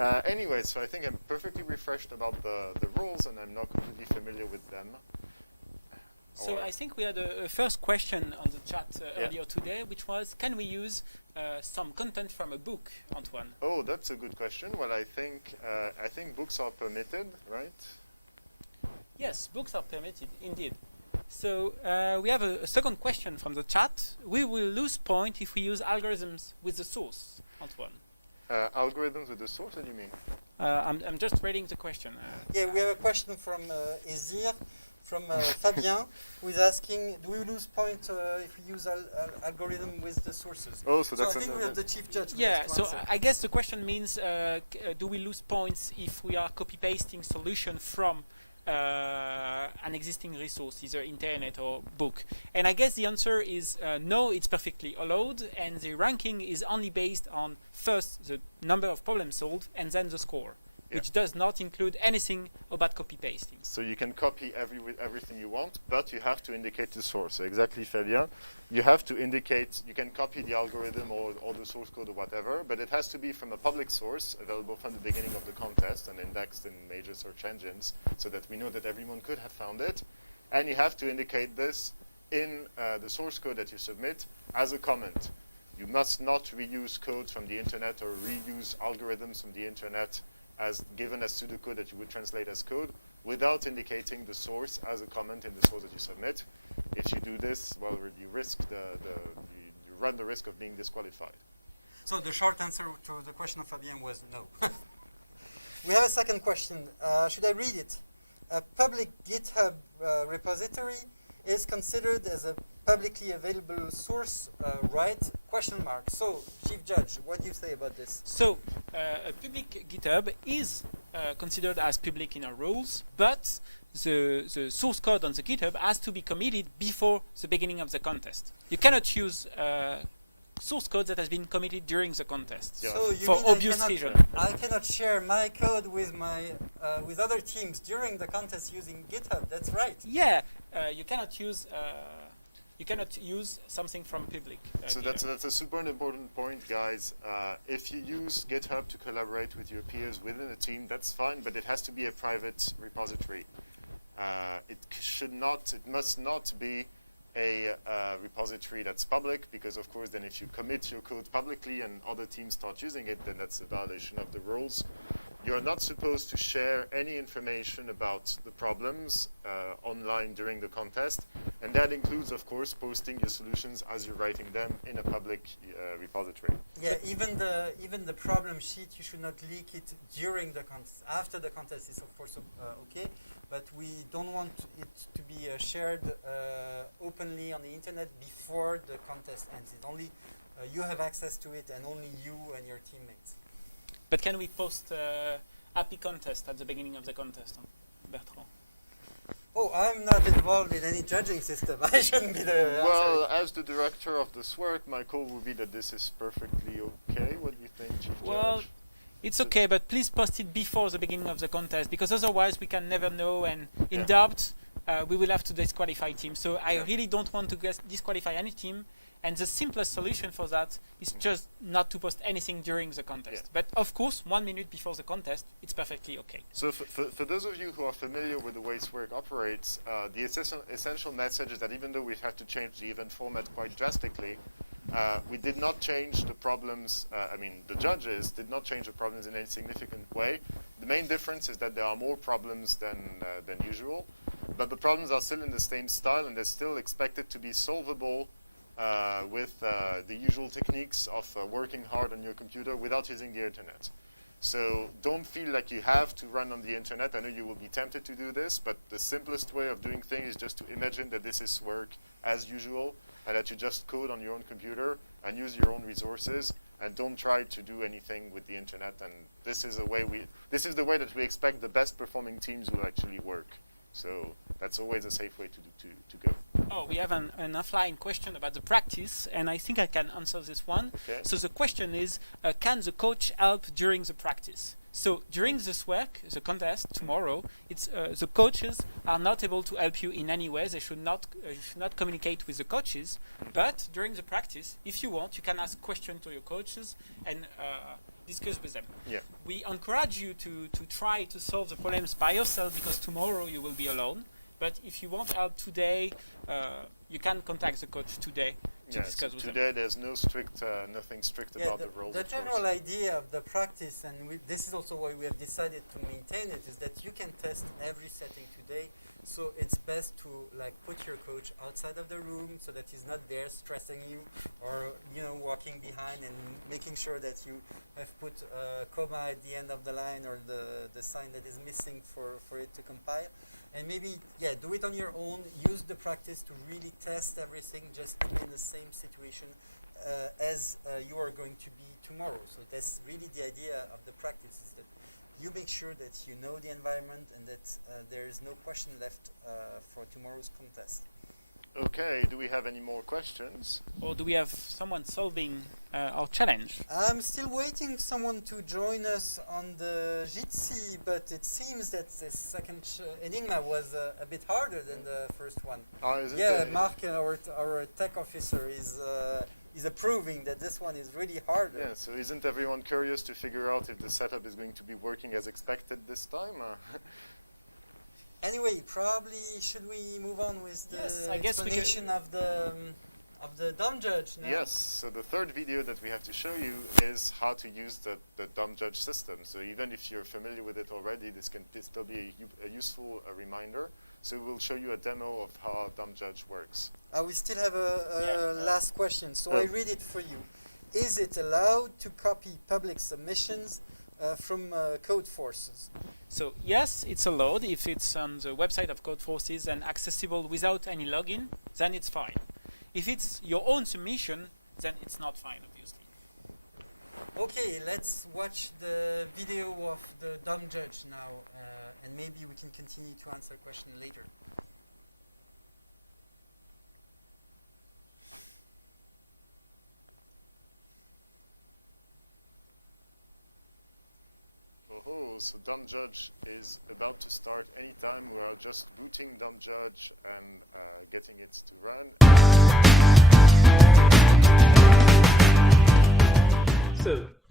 Anyway, so I think everything is used about the rules, but no one So, I think the first question earlier today, which was, can we use some content from a book? Oh, that's a good question. I think books are very available. Yes, books are available. So, we have a second question from the chat. Will you lose point if you use algorithms with the source as well? Algorithms with the source? risk of being disqualified. So the short answer for the question from you is no. The second question, should I read it? A public GitHub repository is considered as a publicly available source, right? Question mark. So, Chief Judge, what do you think about this? So, GitHub is considered as public in rules, but the source code of the GitHub has to be committed before the beginning of the contest. You cannot use source code that has been committed during the contest. So obviously, I cannot share my code with other teams during the contest using GitHub. That's right. Yeah, you cannot use something from public. That's a super important point. Yes, if you use GitHub to collaborate with your peers, with your team, that's fine, but it has to be a private repository. It must not be a repository that's public, because of course, then if you commit code publicly and other teams start using it, then that's a violation of the rules. You're not supposed to share any information about problems online during the contest. That includes, of course, posting the solutions as well as that in a public repository. Even the corner sheet, you should not make it during the contest. After the contest is possible, okay? But we don't want to be shared openly on the internet before the contest until you have access to it alone and you and your teammates. But can we post on the contest at the beginning of the contest? Oh, I'm not involved in this judging system. I should be there. As to do with the SWERC, this is it's okay, but please post it before the beginning of the contest, because otherwise we can never know and build out. We will have to disqualify things. So I really don't want to disqualify any team, and the simplest solution for that is just not to post anything during the contest. But of course, 1 minute before the contest, it's perfectly okay. So for those of you who are familiar with the way SWERC operates, it's essentially a set of we have to change the event format drastically. But they've not changed problems, the judges have not changed problems in a significant way. The main difference is that there are more problems than usual. But the problems are still the same style and are still expected to be solvable with the usual techniques of working hard and making clear what else is engaged in it. So don't feel that you have to run on the internet and you will be tempted to do this, but the simplest way of doing things is just to imagine that this is SWERC as usual, and to just go to your computer with your resources, and to try to do anything with the internet. And this is the way that I expect the best performing teams to actually work. So that's a nice safe way to do it. And the final question about the practice, I think you can answer this one. So the question is, can the coach help during the practice? So during this work, the contest tomorrow, the coaches are not able to help you in many ways. If you not communicate with the coaches, but during the practice, if you want, you can ask questions to your coaches and discuss with them. We encourage you to try to solve the problems by yourself with your aid. But if you want help today, you can contact the coach today. Today, that's being strict, strict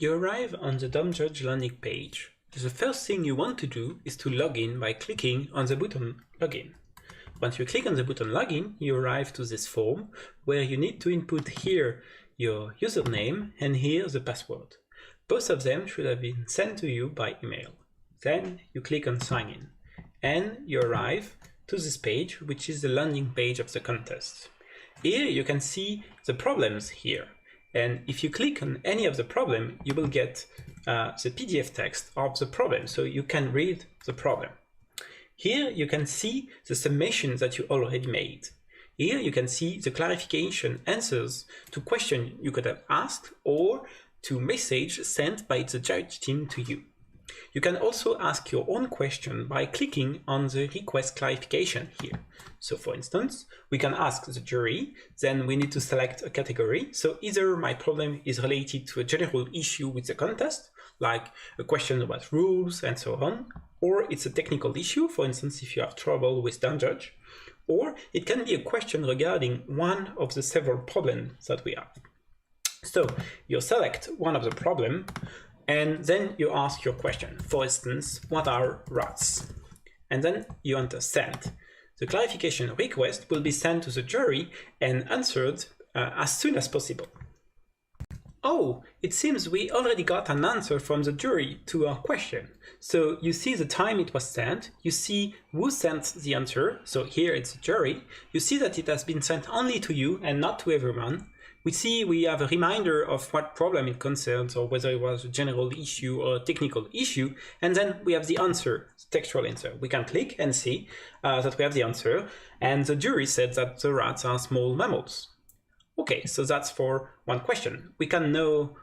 You arrive on the Dumb Judge landing page. The first thing you want to do is to log in by clicking on the button Login. Once you click on the button Login, you arrive to this form where you need to input here your username and here the password. Both of them should have been sent to you by email. Then you click on Sign In and you arrive to this page, which is the landing page of the contest. Here you can see the problems here. And if you click on any of the problem, you will get the PDF text of the problem, so you can read the problem. Here you can see the summation that you already made. Here you can see the clarification answers to questions you could have asked or to message sent by the judge team to you. You can also ask your own question by clicking on the request clarification here. So for instance, we can ask the jury, then we need to select a category. So either my problem is related to a general issue with the contest, like a question about rules and so on, or it's a technical issue, for instance, if you have trouble with Dumb Judge, or it can be a question regarding one of the several problems that we have. So you select one of the problems, and then you ask your question. For instance, what are rats? And then you enter send. The clarification request will be sent to the jury and answered as soon as possible. Oh, it seems we already got an answer from the jury to our question. So you see the time it was sent, you see who sent the answer, so here it's the jury. You see that it has been sent only to you and not to everyone. We see we have a reminder of what problem it concerns or whether it was a general issue or a technical issue, and then we have the answer, the textual answer. We can click and see that we have the answer, and the jury said that the rats are small mammals. Okay, so that's for one question. We can now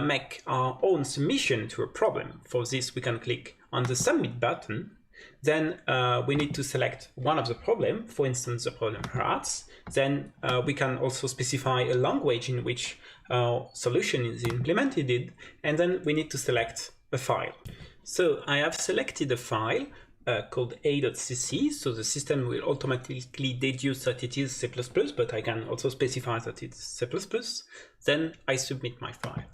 make our own submission to a problem. For this, we can click on the submit button. Then we need to select one of the problem, for instance, the problem rats. Then we can also specify a language in which our solution is implemented, and then we need to select a file. So I have selected a file called a.cc, so the system will automatically deduce that it is C++, but I can also specify that it's C++. Then I submit my file.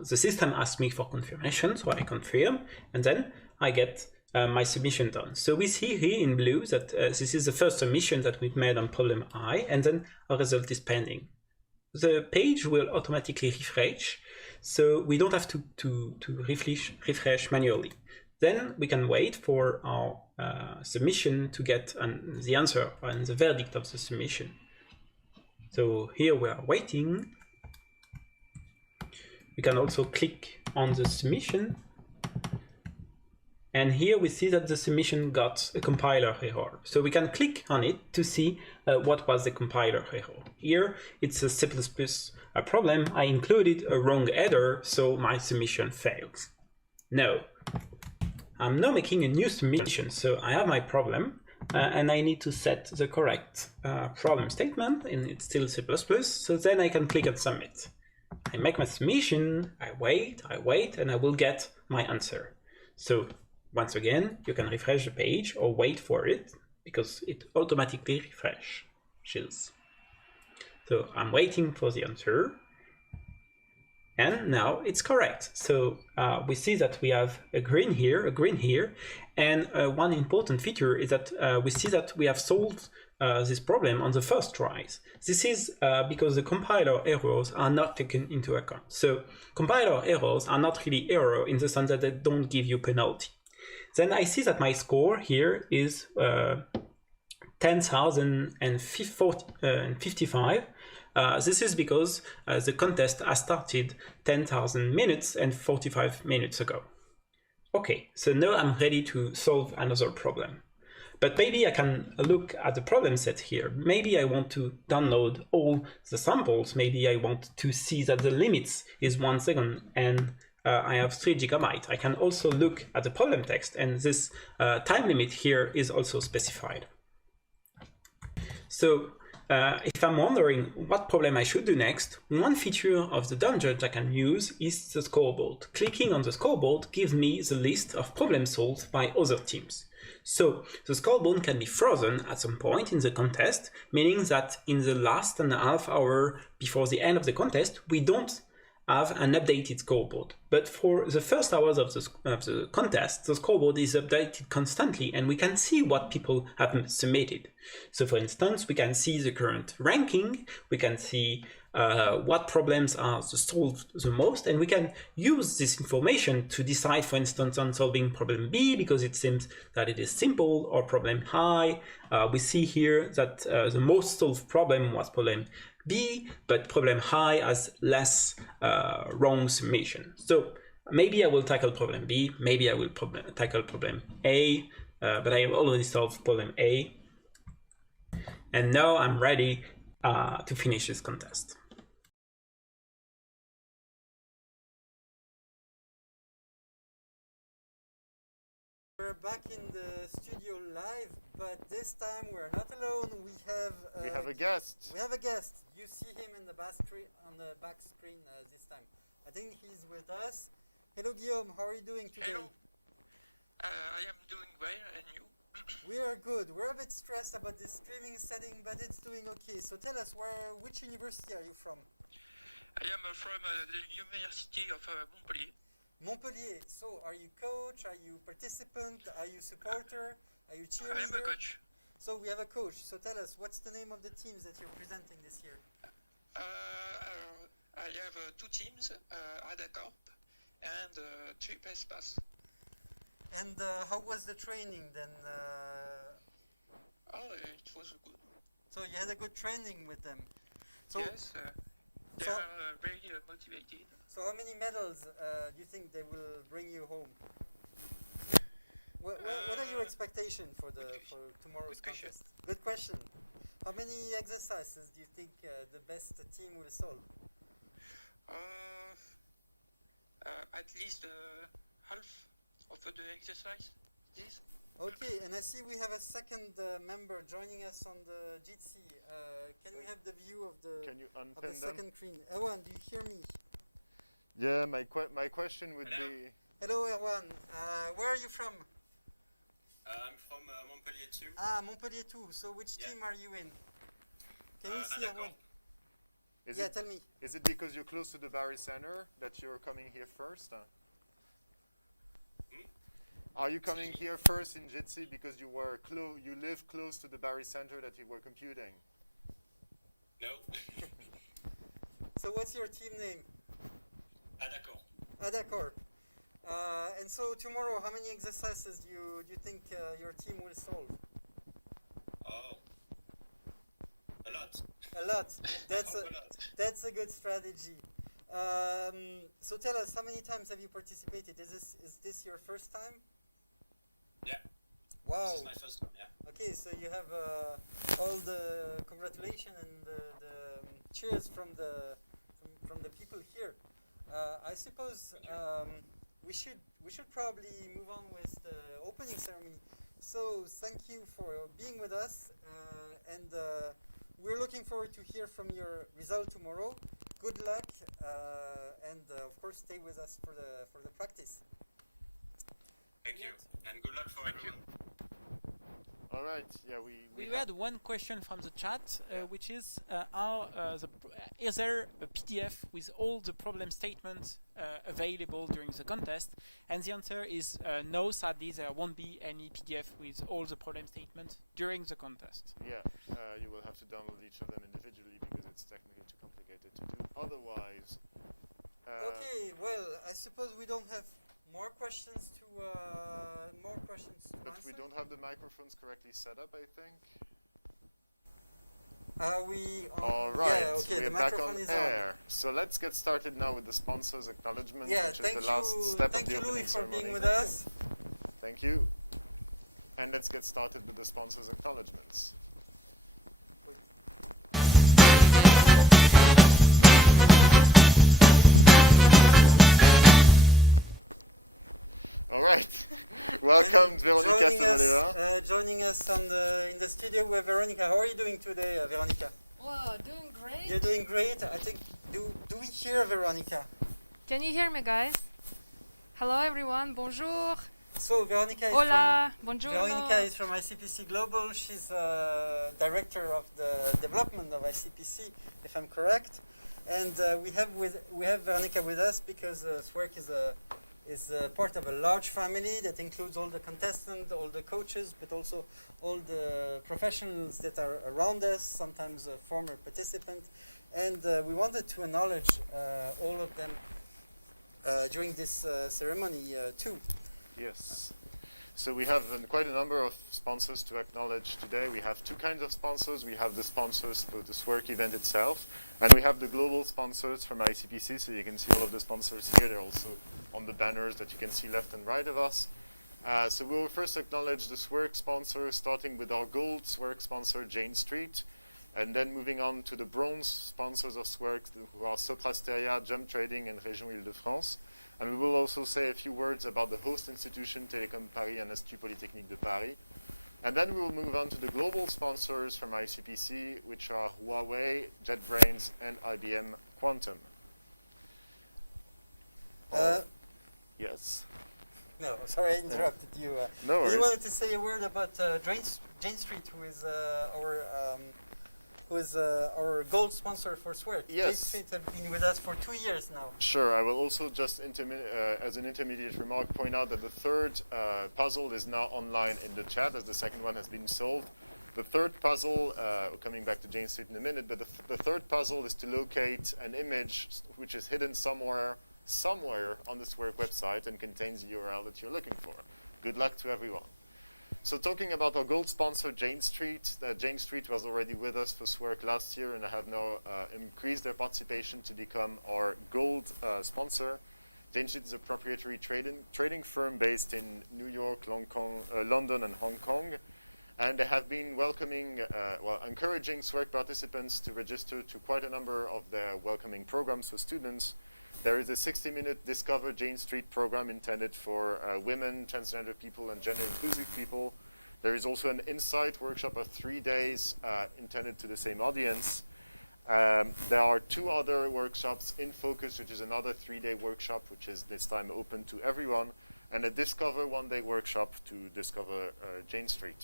The system asks me for confirmation, so I confirm, and then I get my submission done. So we see here in blue that this is the first submission that we've made on problem I, and then our result is pending. The page will automatically refresh, so we don't have to refresh manually. Then we can wait for our submission to get the answer and the verdict of the submission. So here we are waiting. We can also click on the submission. And here we see that the submission got a compiler error. So we can click on it to see what was the compiler error. Here it's a C++ problem. I included a wrong header, so my submission fails. No. I'm now making a new submission, so I have my problem, and I need to set the correct problem statement, and it's still C++, so then I can click on submit. I make my submission, I wait, and I will get my answer. So once again, you can refresh the page or wait for it, because it automatically refreshes. So I'm waiting for the answer. And now it's correct. So we see that we have a green here, and one important feature is that we see that we have solved this problem on the first tries. This is because the compiler errors are not taken into account. So compiler errors are not really error in the sense that they don't give you penalty. Then I see that my score here is 10,055. This is because the contest has started 10,000 minutes and 45 minutes ago. Okay, so now I'm ready to solve another problem. But maybe I can look at the problem set here. Maybe I want to download all the samples. Maybe I want to see that the limits is 1 second and I have 3 GB. I can also look at the problem text, and this time limit here is also specified. So if I'm wondering what problem I should do next, one feature of the Dumb Judge I can use is the scoreboard. Clicking on the scoreboard gives me the list of problems solved by other teams. So the scoreboard can be frozen at some point in the contest, meaning that in the last and a half hour before the end of the contest, we don't have an updated scoreboard. But for the first hours of the contest, the scoreboard is updated constantly, and we can see what people have submitted. So for instance, we can see the current ranking, we can see what problems are solved the most, and we can use this information to decide, for instance, on solving problem B because it seems that it is simple, or problem high. We see here that the most solved problem was problem B, but problem high has less wrong summation. So maybe I will tackle problem B, maybe I will tackle problem A, but I have already solved problem A. And now I'm ready to finish this contest. puzzle is not enough to have the same one as being solved. The third puzzle, coming back to James in a minute, but the third puzzle is to locate an image which is hidden somewhere in this web website that contains your but like to everyone. So talking about the role spots of Dane Street, Dane Street was already with us in SWERC last year and raised their motivation to become the lead sponsor. Dane Street is a proprietary training firm based in New York, London and Hong Kong. And they have been welcoming encouraging SWERC participants to register to learn more and local programs and students. There is a 16-minute Discover Dane Street program intended for women to 17 There is also an insight workshop of 3 days intended to ceremonies. There are 2 other workshops, which is another 3-day workshop, which is based available to everyone, and a Discover one-day workshop to discover Dane Street.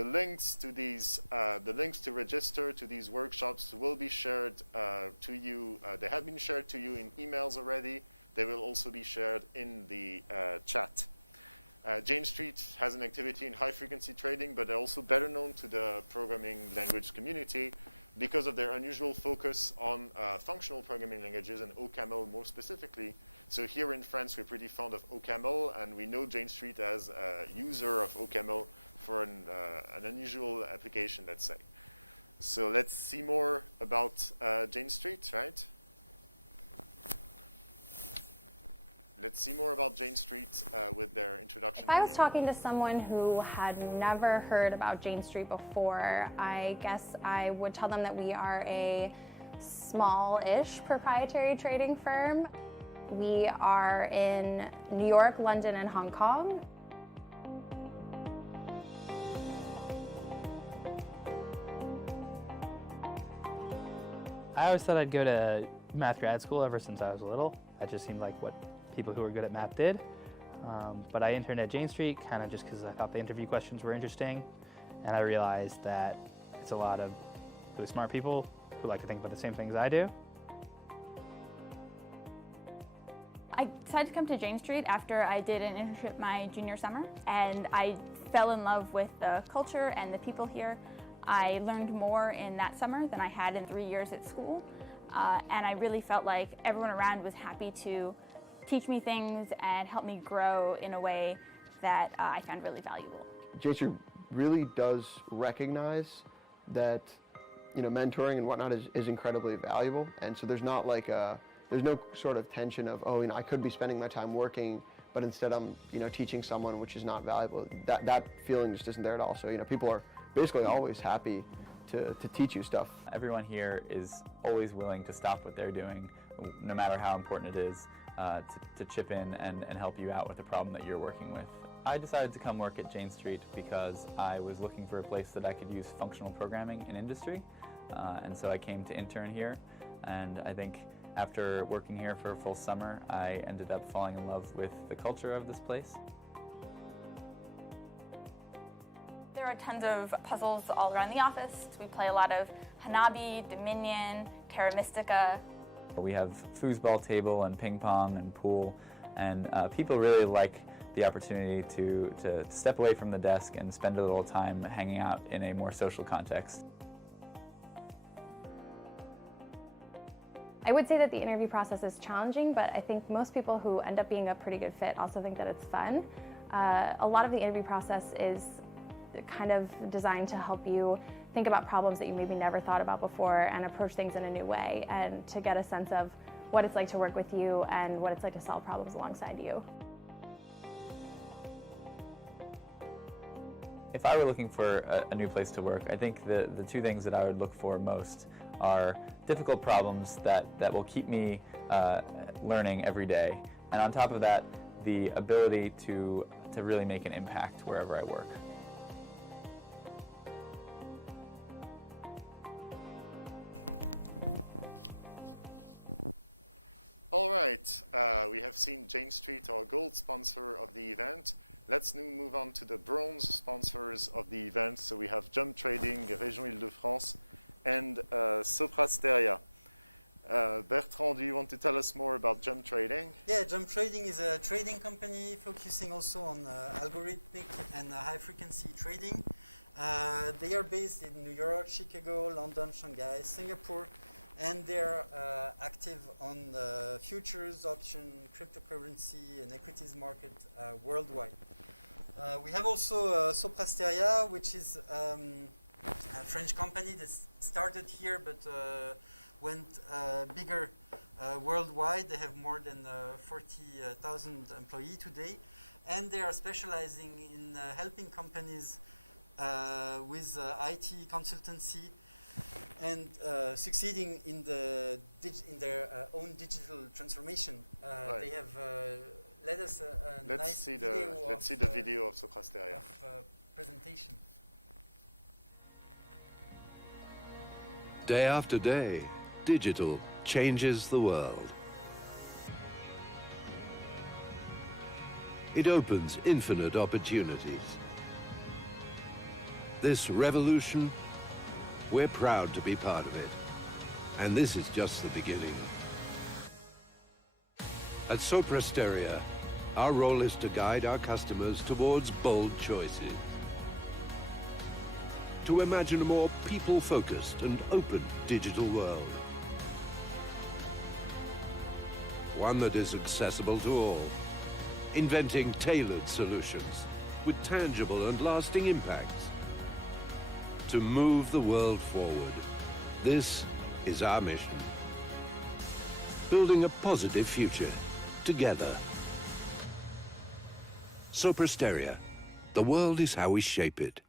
The links to these, the links to register to these workshops will be shared to you, and they have been shared to you in emails already, and will also be shared in the chat. Dane Street has an activity in life emergency training, but also veterans programming for the community because of their original focus on functional programming languages in Okinawa more specifically. So here we find something in front of Okinawa that we know Dane Street as a resource level for unusual education itself. So let's see more about Dane Street, right? Let's see more about Dane Street. If I was talking to someone who had never heard about Jane Street before, I guess I would tell them that we are a small-ish proprietary trading firm. We are in New York, London, and Hong Kong. I always thought I'd go to math grad school ever since I was little. That just seemed like what people who were good at math did. But I interned at Jane Street kind of just because I thought the interview questions were interesting, and I realized that it's a lot of really smart people who like to think about the same things I do. I decided to come to Jane Street after I did an internship my junior summer, and I fell in love with the culture and the people here. I learned more in that summer than I had in 3 years at school, and I really felt like everyone around was happy to teach me things and help me grow in a way that I found really valuable. Jane Street really does recognize that, mentoring and whatnot is incredibly valuable, and so there's not like there's no sort of tension of, I could be spending my time working, but instead I'm, teaching someone which is not valuable. That feeling just isn't there at all. So, people are basically always happy to teach you stuff. Everyone here is always willing to stop what they're doing, no matter how important it is, to chip in and help you out with the problem that you're working with. I decided to come work at Jane Street because I was looking for a place that I could use functional programming in industry, and so I came to intern here, and I think after working here for a full summer, I ended up falling in love with the culture of this place. There are tons of puzzles all around the office. We play a lot of Hanabi, Dominion, Terra Mystica. We have foosball table and ping pong and pool, and people really like the opportunity to step away from the desk and spend a little time hanging out in a more social context. I would say that the interview process is challenging, but I think most people who end up being a pretty good fit also think that it's fun. A lot of the interview process is kind of designed to help you think about problems that you maybe never thought about before and approach things in a new way, and to get a sense of what it's like to work with you and what it's like to solve problems alongside you. If I were looking for a new place to work, I think the 2 things that I would look for most are difficult problems that will keep me learning every day, and on top of that, the ability to really make an impact wherever I work. Day after day, digital changes the world. It opens infinite opportunities. This revolution, we're proud to be part of it. And this is just the beginning. At Soprasteria, our role is to guide our customers towards bold choices. To imagine a more people-focused and open digital world. One that is accessible to all. Inventing tailored solutions with tangible and lasting impacts. To move the world forward. This is our mission. Building a positive future together. Soprasteria. The world is how we shape it.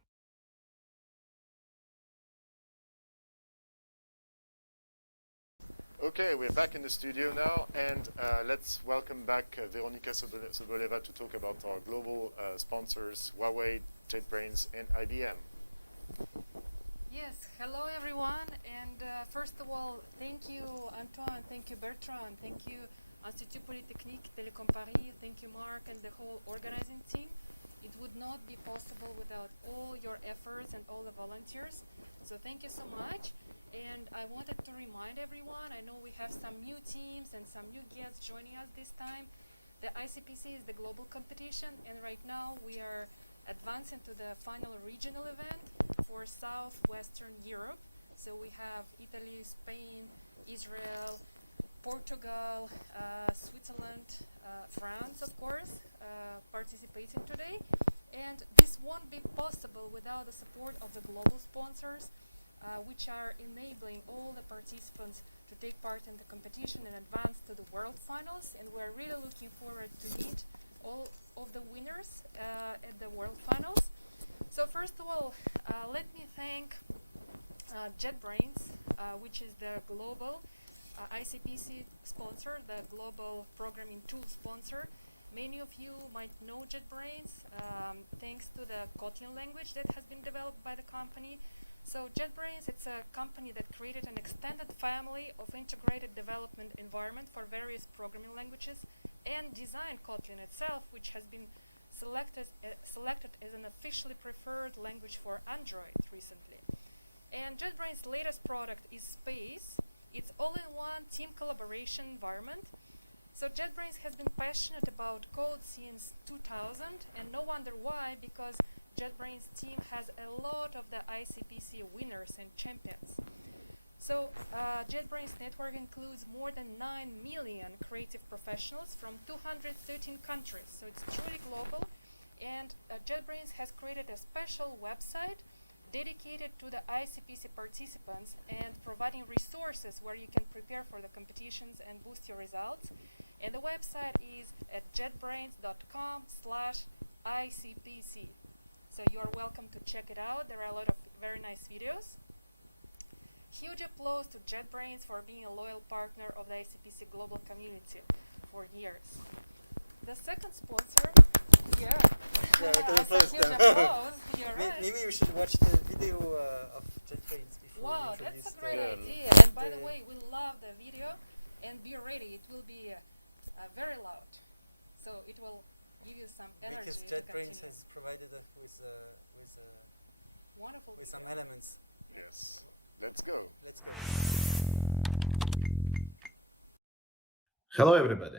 Hello everybody,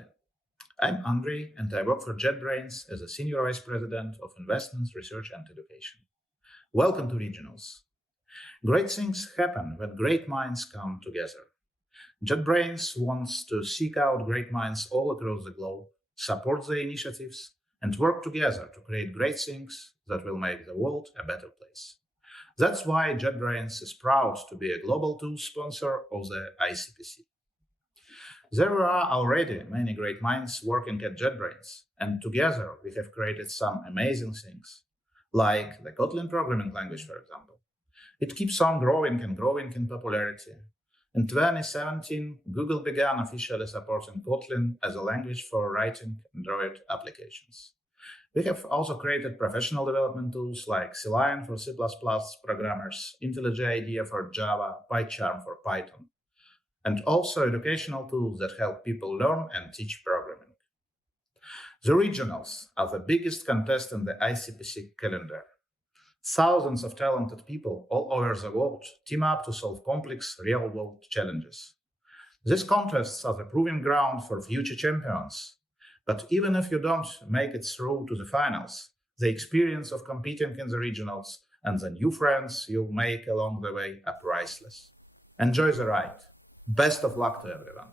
I'm Andrei and I work for JetBrains as a Senior Vice President of Investments, Research and Education. Welcome to Regionals. Great things happen when great minds come together. JetBrains wants to seek out great minds all across the globe, support their initiatives, and work together to create great things that will make the world a better place. That's why JetBrains is proud to be a Global Tools sponsor of the ICPC. There are already many great minds working at JetBrains, and together we have created some amazing things, like the Kotlin programming language, for example. It keeps on growing and growing in popularity. In 2017, Google began officially supporting Kotlin as a language for writing Android applications. We have also created professional development tools like Cline for C++ programmers, IntelliJ IDEA for Java, PyCharm for Python, and also educational tools that help people learn and teach programming. The regionals are the biggest contest in the ICPC calendar. Thousands of talented people all over the world team up to solve complex real-world challenges. These contests are the proving ground for future champions. But even if you don't make it through to the finals, the experience of competing in the regionals and the new friends you'll make along the way are priceless. Enjoy the ride. Best of luck to everyone.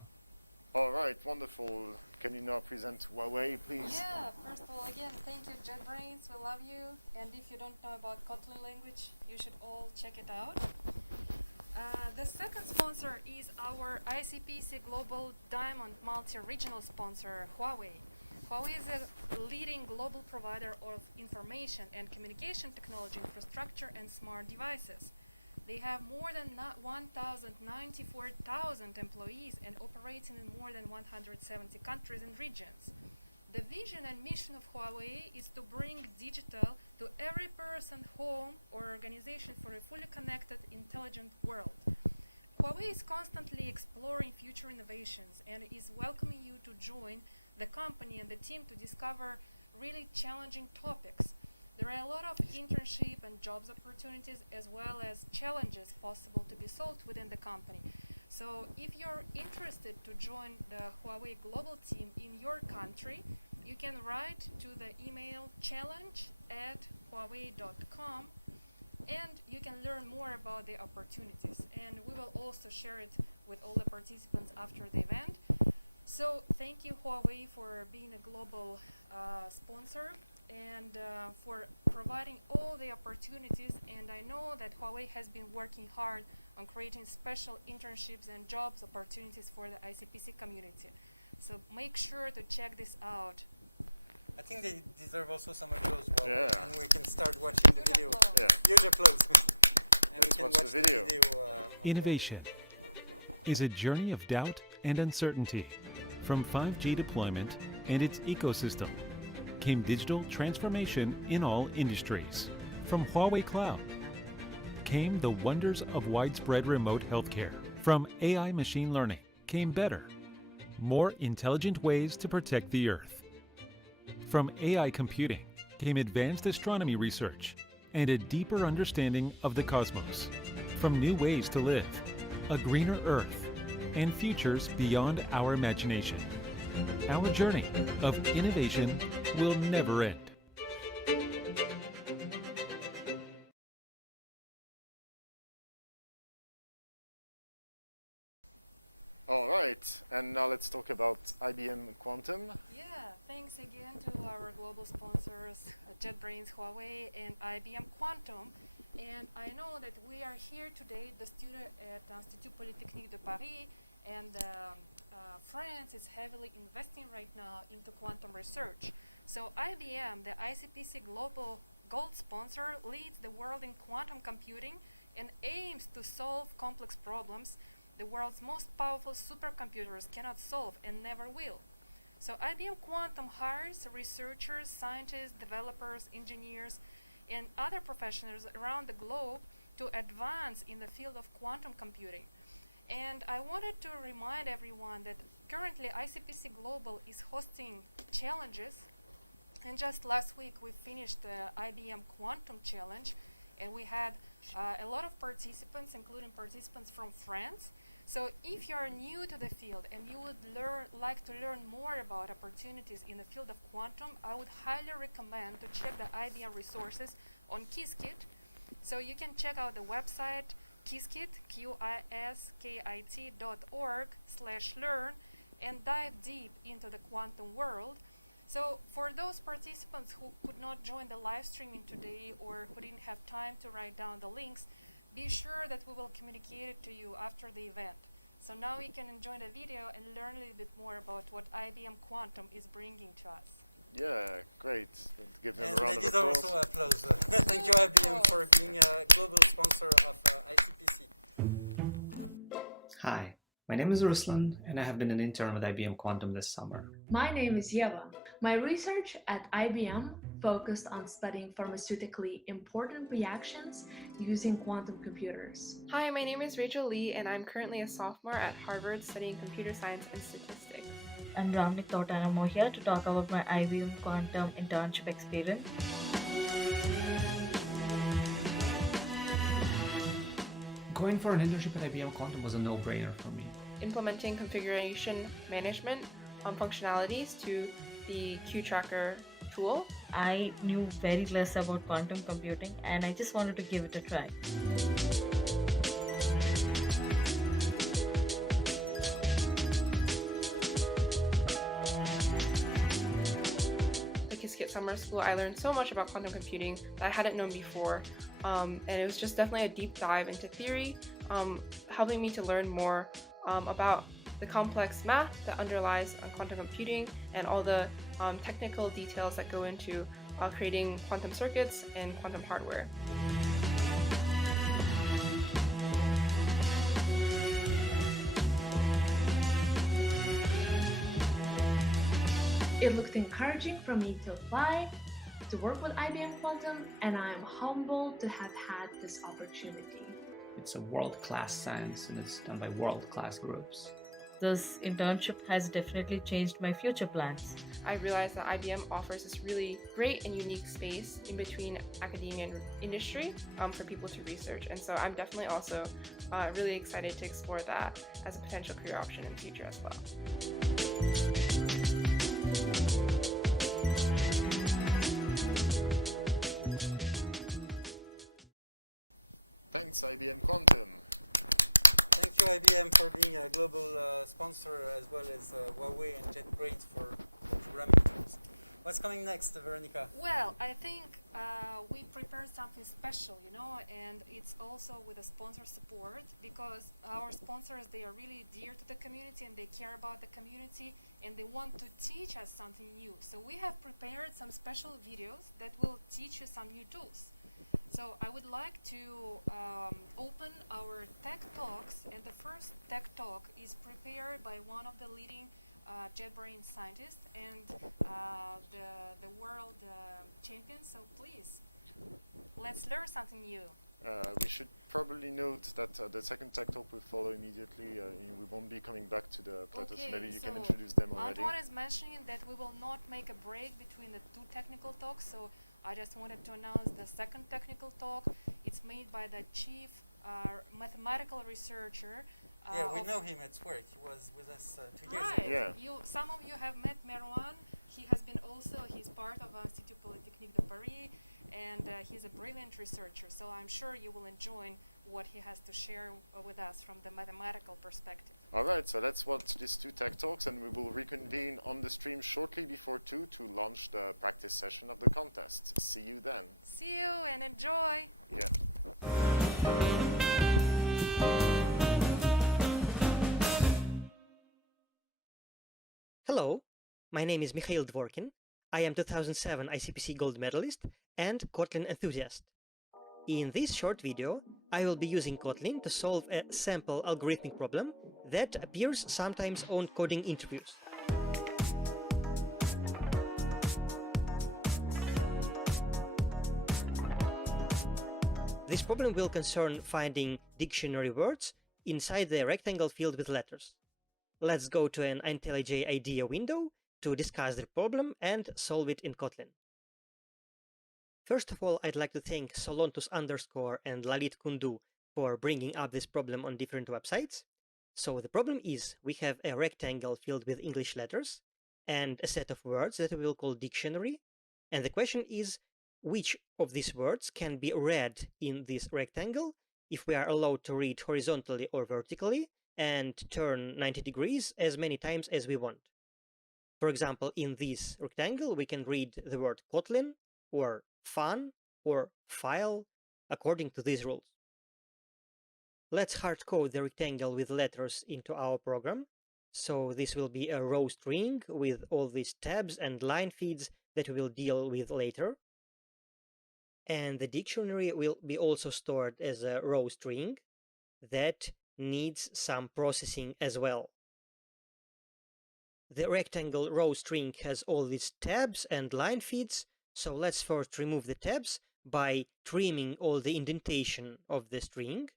Innovation is a journey of doubt and uncertainty. From 5G deployment and its ecosystem came digital transformation in all industries. From Huawei Cloud came the wonders of widespread remote healthcare. From AI machine learning came better, more intelligent ways to protect the Earth. From AI computing came advanced astronomy research and a deeper understanding of the cosmos. From new ways to live, a greener Earth, and futures beyond our imagination. Our journey of innovation will never end. Hi, my name is Ruslan, and I have been an intern with IBM Quantum this summer. My name is Yeva. My research at IBM focused on studying pharmaceutically important reactions using quantum computers. Hi, my name is Rachel Lee, and I'm currently a sophomore at Harvard studying computer science and statistics. I'm Ramnik Thought, and I'm here to talk about my IBM quantum internship experience. Going for an internship at IBM Quantum was a no-brainer for me. Implementing configuration management functionalities to the QTracker tool. I knew very less about quantum computing, and I just wanted to give it a try. Summer school, I learned so much about quantum computing that I hadn't known before, and it was just definitely a deep dive into theory, helping me to learn more about the complex math that underlies quantum computing and all the technical details that go into creating quantum circuits and quantum hardware. It looked encouraging for me to apply, to work with IBM Quantum, and I am humbled to have had this opportunity. It's a world-class science and it's done by world-class groups. This internship has definitely changed my future plans. I realized that IBM offers this really great and unique space in between academia and industry for people to research. And so I'm definitely also really excited to explore that as a potential career option in the future as well. Hello, my name is Mikhail Dvorkin. I am 2007 ICPC Gold Medalist and Kotlin enthusiast. In this short video, I will be using Kotlin to solve a sample algorithmic problem that appears sometimes on coding interviews. This problem will concern finding dictionary words inside the rectangle filled with letters. Let's go to an IntelliJ IDEA window to discuss the problem and solve it in Kotlin. First of all, I'd like to thank Solontus_ and Lalit Kundu for bringing up this problem on different websites. So the problem is we have a rectangle filled with English letters and a set of words that we will call dictionary. And the question is, which of these words can be read in this rectangle if we are allowed to read horizontally or vertically and turn 90 degrees as many times as we want. For example, in this rectangle, we can read the word Kotlin or fun or file according to these rules. Let's hard code the rectangle with letters into our program. So this will be a row string with all these tabs and line feeds that we will deal with later. And the dictionary will be also stored as a row string that needs some processing as well. the rectangle row string has all these tabs and line feeds, so let's first remove the tabs by trimming all the indentation of the string.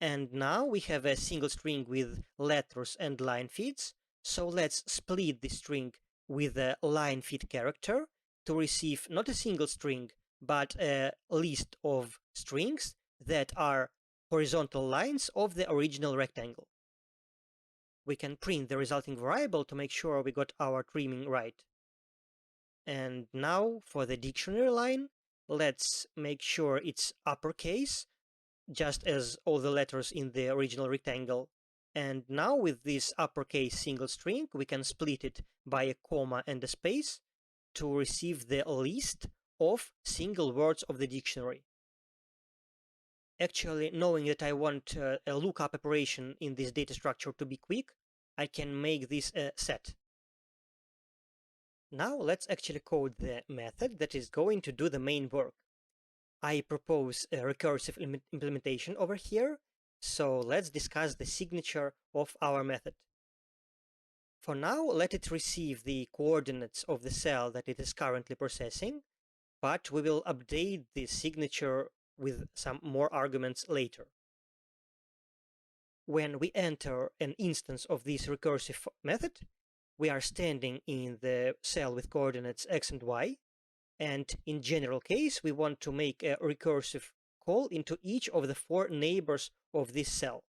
And now we have a single string with letters and line feeds, so let's split the string with a line feed character to receive not a single string, but a list of strings that are horizontal lines of the original rectangle. We can print the resulting variable to make sure we got our trimming right. And now for the dictionary line, let's make sure it's uppercase, just as all the letters in the original rectangle. And now with this uppercase single string, we can split it by a comma and a space to receive the list of single words of the dictionary. Actually, knowing that I want a lookup operation in this data structure to be quick, I can make this a set. Now let's actually code the method that is going to do the main work. I propose a recursive implementation over here, so let's discuss the signature of our method. For now, let it receive the coordinates of the cell that it is currently processing, but we will update the signature with some more arguments later. When we enter an instance of this recursive method, we are standing in the cell with coordinates x and y, and in general case, we want to make a recursive call into each of the 4 neighbors of this cell.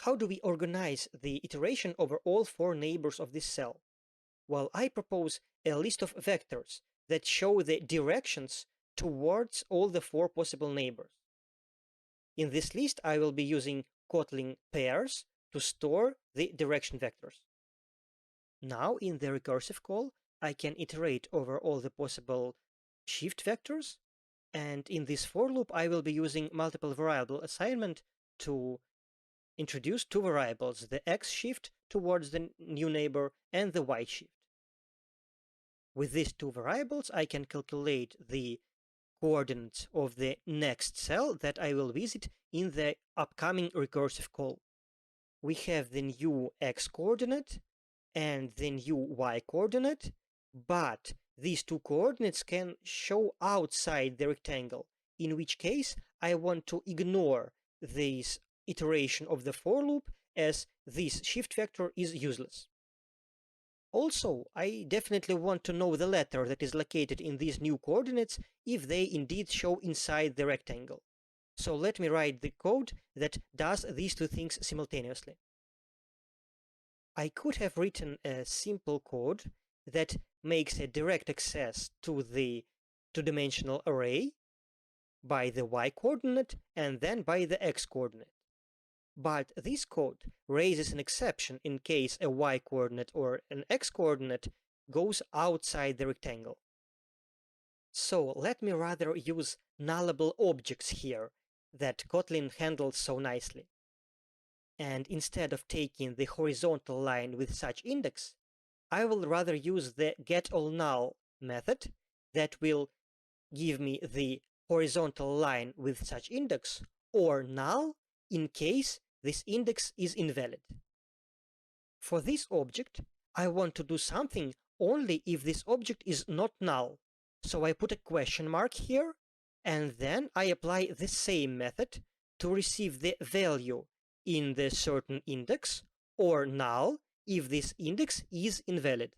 How do we organize the iteration over all 4 neighbors of this cell? Well, I propose a list of vectors that show the directions towards all the 4 possible neighbors. In this list, I will be using Kotlin pairs to store the direction vectors. Now, in the recursive call, I can iterate over all the possible shift vectors, and in this for loop, I will be using multiple variable assignment to introduce 2 variables, the x shift towards the new neighbor and the y shift. With these 2 variables, I can calculate the coordinates of the next cell that I will visit in the upcoming recursive call. We have the new x coordinate and the new y coordinate, but these 2 coordinates can show outside the rectangle, in which case I want to ignore this iteration of the for loop, as this shift vector is useless. Also, I definitely want to know the letter that is located in these new coordinates if they indeed show inside the rectangle. So let me write the code that does these 2 things simultaneously. I could have written a simple code that makes a direct access to the 2-dimensional array by the y coordinate and then by the x coordinate. But this code raises an exception in case a y coordinate or an x coordinate goes outside the rectangle. So let me rather use nullable objects here that Kotlin handles so nicely. And instead of taking the horizontal line with such index, I will rather use the getAllNull method that will give me the horizontal line with such index or null in case this index is invalid. For this object, I want to do something only if this object is not null. So I put a question mark here, and then I apply the same method to receive the value in the certain index, or null if this index is invalid.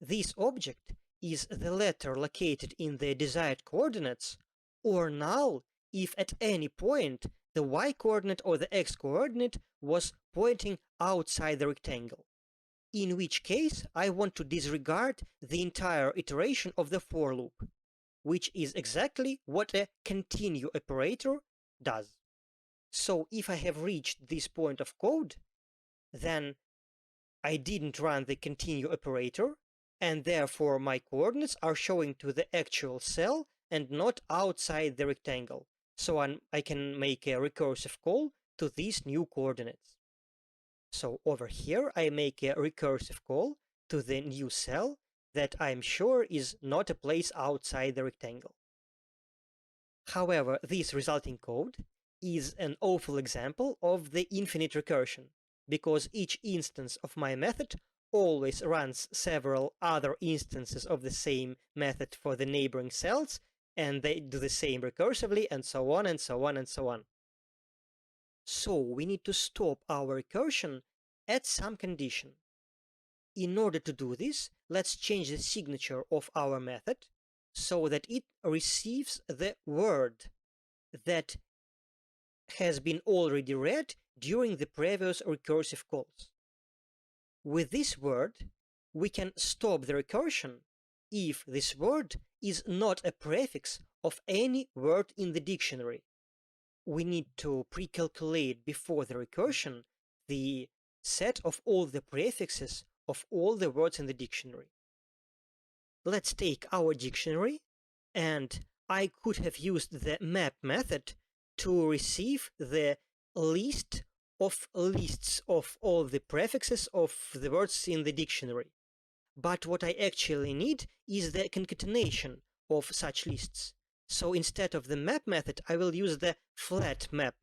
This object is the letter located in the desired coordinates, or null if at any point the y coordinate or the x coordinate was pointing outside the rectangle, in which case I want to disregard the entire iteration of the for loop, which is exactly what a continue operator does. So if I have reached this point of code, then I didn't run the continue operator, and therefore my coordinates are showing to the actual cell and not outside the rectangle. So I can make a recursive call to these new coordinates. So over here I make a recursive call to the new cell that I'm sure is not a place outside the rectangle. However, this resulting code is an awful example of the infinite recursion, because each instance of my method always runs several other instances of the same method for the neighboring cells, and they do the same recursively, and so on and so on and so on. So we need to stop our recursion at some condition. In order to do this, let's change the signature of our method so that it receives the word that has been already read during the previous recursive calls. With this word, we can stop the recursion if this word is not a prefix of any word in the dictionary. We need to pre-calculate before the recursion the set of all the prefixes of all the words in the dictionary. Let's take our dictionary, and I could have used the map method to receive the list of lists of all the prefixes of the words in the dictionary. But what I actually need is the concatenation of such lists. So instead of the map method, I will use the flat map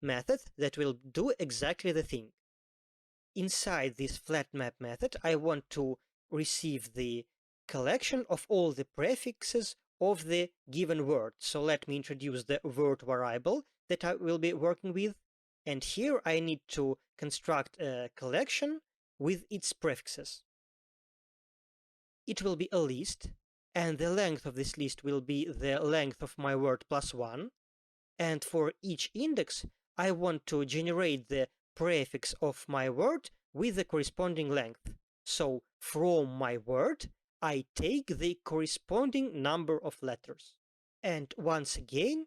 method that will do exactly the thing. Inside this flat map method, I want to receive the collection of all the prefixes of the given word. So let me introduce the word variable that I will be working with. And here I need to construct a collection with its prefixes. It will be a list, and the length of this list will be the length of my word plus 1. And for each index, I want to generate the prefix of my word with the corresponding length. So from my word, I take the corresponding number of letters. And once again,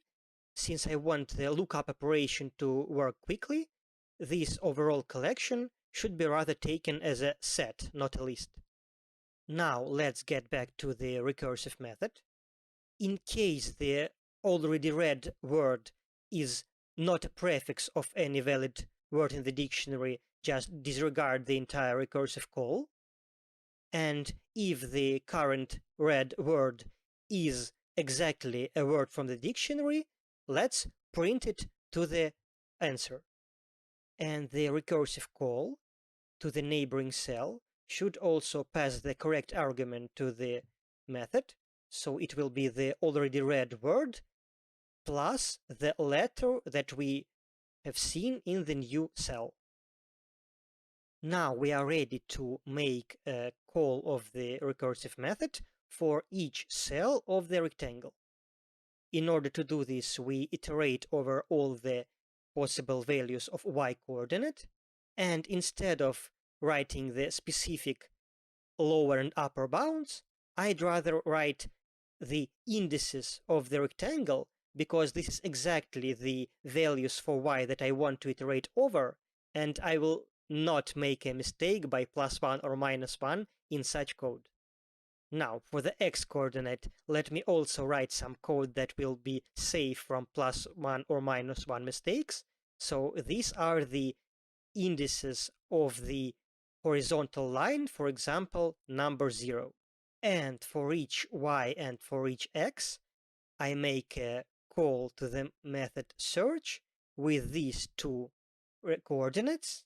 since I want the lookup operation to work quickly, this overall collection should be rather taken as a set, not a list. Now let's get back to the recursive method. In case the already read word is not a prefix of any valid word in the dictionary, just disregard the entire recursive call. And if the current read word is exactly a word from the dictionary, let's print it to the answer. And the recursive call to the neighboring cell should also pass the correct argument to the method. So it will be the already read word plus the letter that we have seen in the new cell. Now we are ready to make a call of the recursive method for each cell of the rectangle. In order to do this, we iterate over all the possible values of y coordinate, and instead of writing the specific lower and upper bounds, I'd rather write the indices of the rectangle, because this is exactly the values for y that I want to iterate over, and I will not make a mistake by +1 or -1 in such code. Now, for the x coordinate, let me also write some code that will be safe from +1 or -1 mistakes. So these are the indices of the horizontal line, for example, number 0. And for each y and for each x, I make a call to the method search with these two coordinates,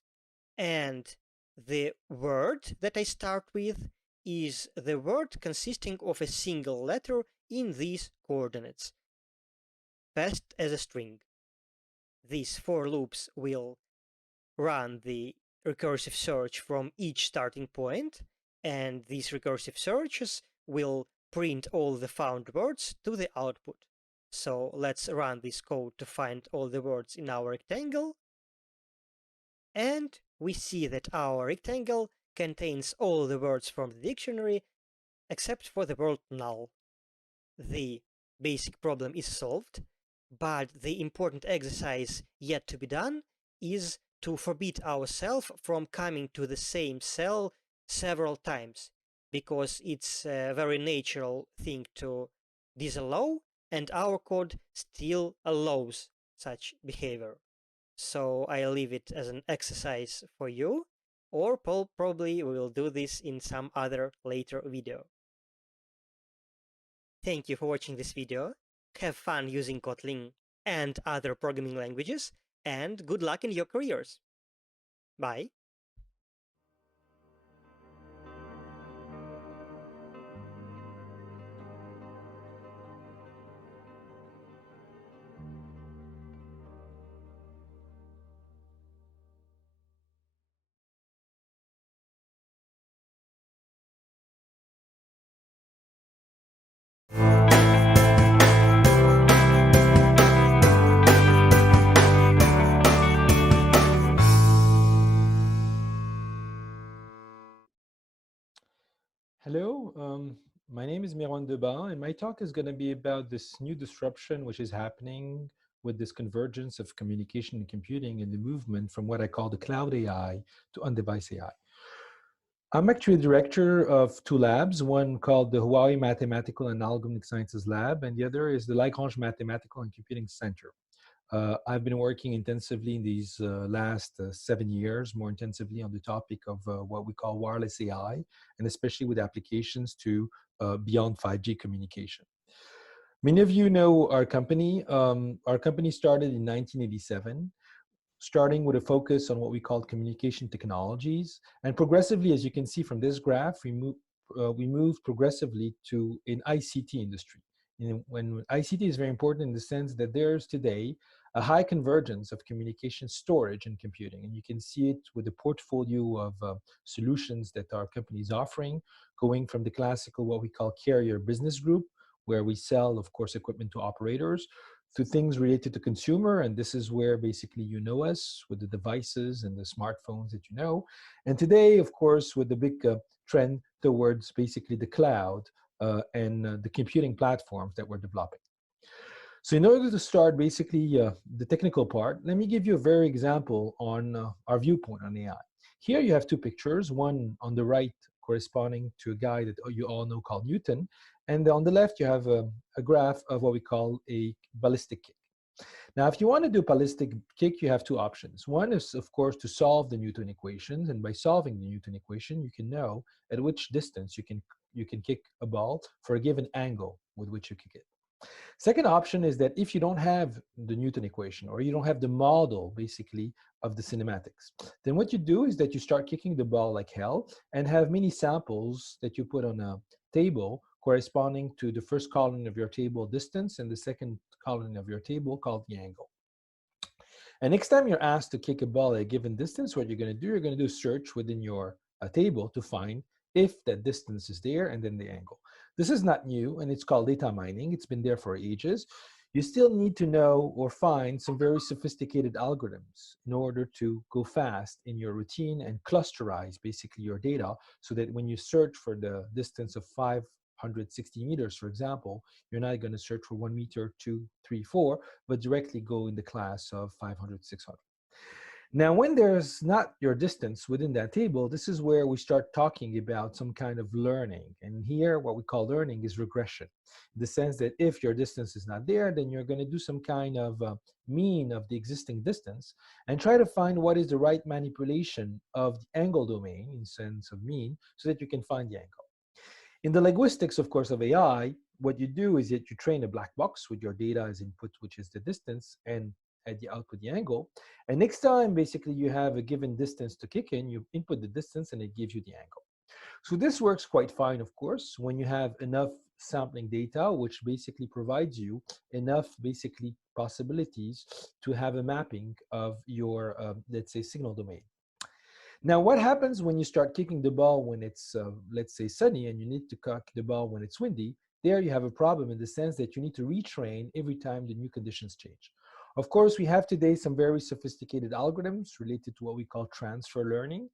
and the word that I start with is the word consisting of a single letter in these coordinates, passed as a string. These for loops will run the recursive search from each starting point, and these recursive searches will print all the found words to the output. So let's run this code to find all the words in our rectangle, and we see that our rectangle contains all the words from the dictionary except for the word null. The basic problem is solved, but the important exercise yet to be done is to forbid ourselves from coming to the same cell several times, because it's a very natural thing to disallow, and our code still allows such behavior. So I leave it as an exercise for you, or probably we will do this in some other later video. Thank you for watching this video. Have fun using Kotlin and other programming languages, and good luck in your careers! Bye. Hello, my name is Miron Debat, and my talk is going to be about this new disruption which is happening with this convergence of communication and computing and the movement from what I call the cloud AI to on-device AI. I'm actually director of two labs, one called the Huawei Mathematical and Algorithmic Sciences Lab, and the other is the Lagrange Mathematical and Computing Center. I've been working intensively in these last 7 years, more intensively on the topic of what we call wireless AI, and especially with applications to beyond 5G communication. Many of you know our company. Our company started in 1987, starting with a focus on what we call communication technologies. And progressively, as you can see from this graph, we moved progressively to an ICT industry. When ICT is very important in the sense that there's today a high convergence of communication, storage, and computing. And you can see it with the portfolio of solutions that our company is offering, going from the classical, what we call carrier business group, where we sell, of course, equipment to operators, to things related to consumer, and this is where basically you know us with the devices and the smartphones that you know. And today, of course, with the big trend towards basically the cloud and the computing platforms that we're developing. So in order to start basically the technical part, let me give you a very example on our viewpoint on AI. Here you have two pictures, one on the right corresponding to a guy that you all know called Newton, and on the left you have a graph of what we call a ballistic kick. Now, if you want to do ballistic kick, you have two options. One is, of course, to solve the Newton equations, and by solving the Newton equation, you can know at which distance you can kick a ball for a given angle with which you kick it. Second option is that if you don't have the Newton equation or you don't have the model basically of the cinematics, then what you do is that you start kicking the ball like hell and have many samples that you put on a table corresponding to the first column of your table distance and the second column of your table called the angle. And next time you're asked to kick a ball at a given distance, what you're going to do search within your table to find if that distance is there and then the angle. This is not new, and it's called data mining. It's been there for ages. You still need to know or find some very sophisticated algorithms in order to go fast in your routine and clusterize basically your data so that when you search for the distance of 560 meters, for example, you're not going to search for 1 meter, 2, 3, 4, but directly go in the class of 500, 600. Now, when there's not your distance within that table, this is where we start talking about some kind of learning. And here, what we call learning is regression. In the sense that if your distance is not there, then you're going to do some kind of mean of the existing distance and try to find what is the right manipulation of the angle domain in sense of mean so that you can find the angle. In the linguistics, of course, of AI, what you do is that you train a black box with your data as input, which is the distance, and at the output the angle. And next time, basically, you have a given distance to kick in, you input the distance and it gives you the angle. So this works quite fine, of course, when you have enough sampling data, which basically provides you enough basically possibilities to have a mapping of your, let's say, signal domain. Now, what happens when you start kicking the ball when it's, let's say, sunny and you need to kick the ball when it's windy? There you have a problem in the sense that you need to retrain every time the new conditions change. Of course, we have today some very sophisticated algorithms related to what we call transfer learning,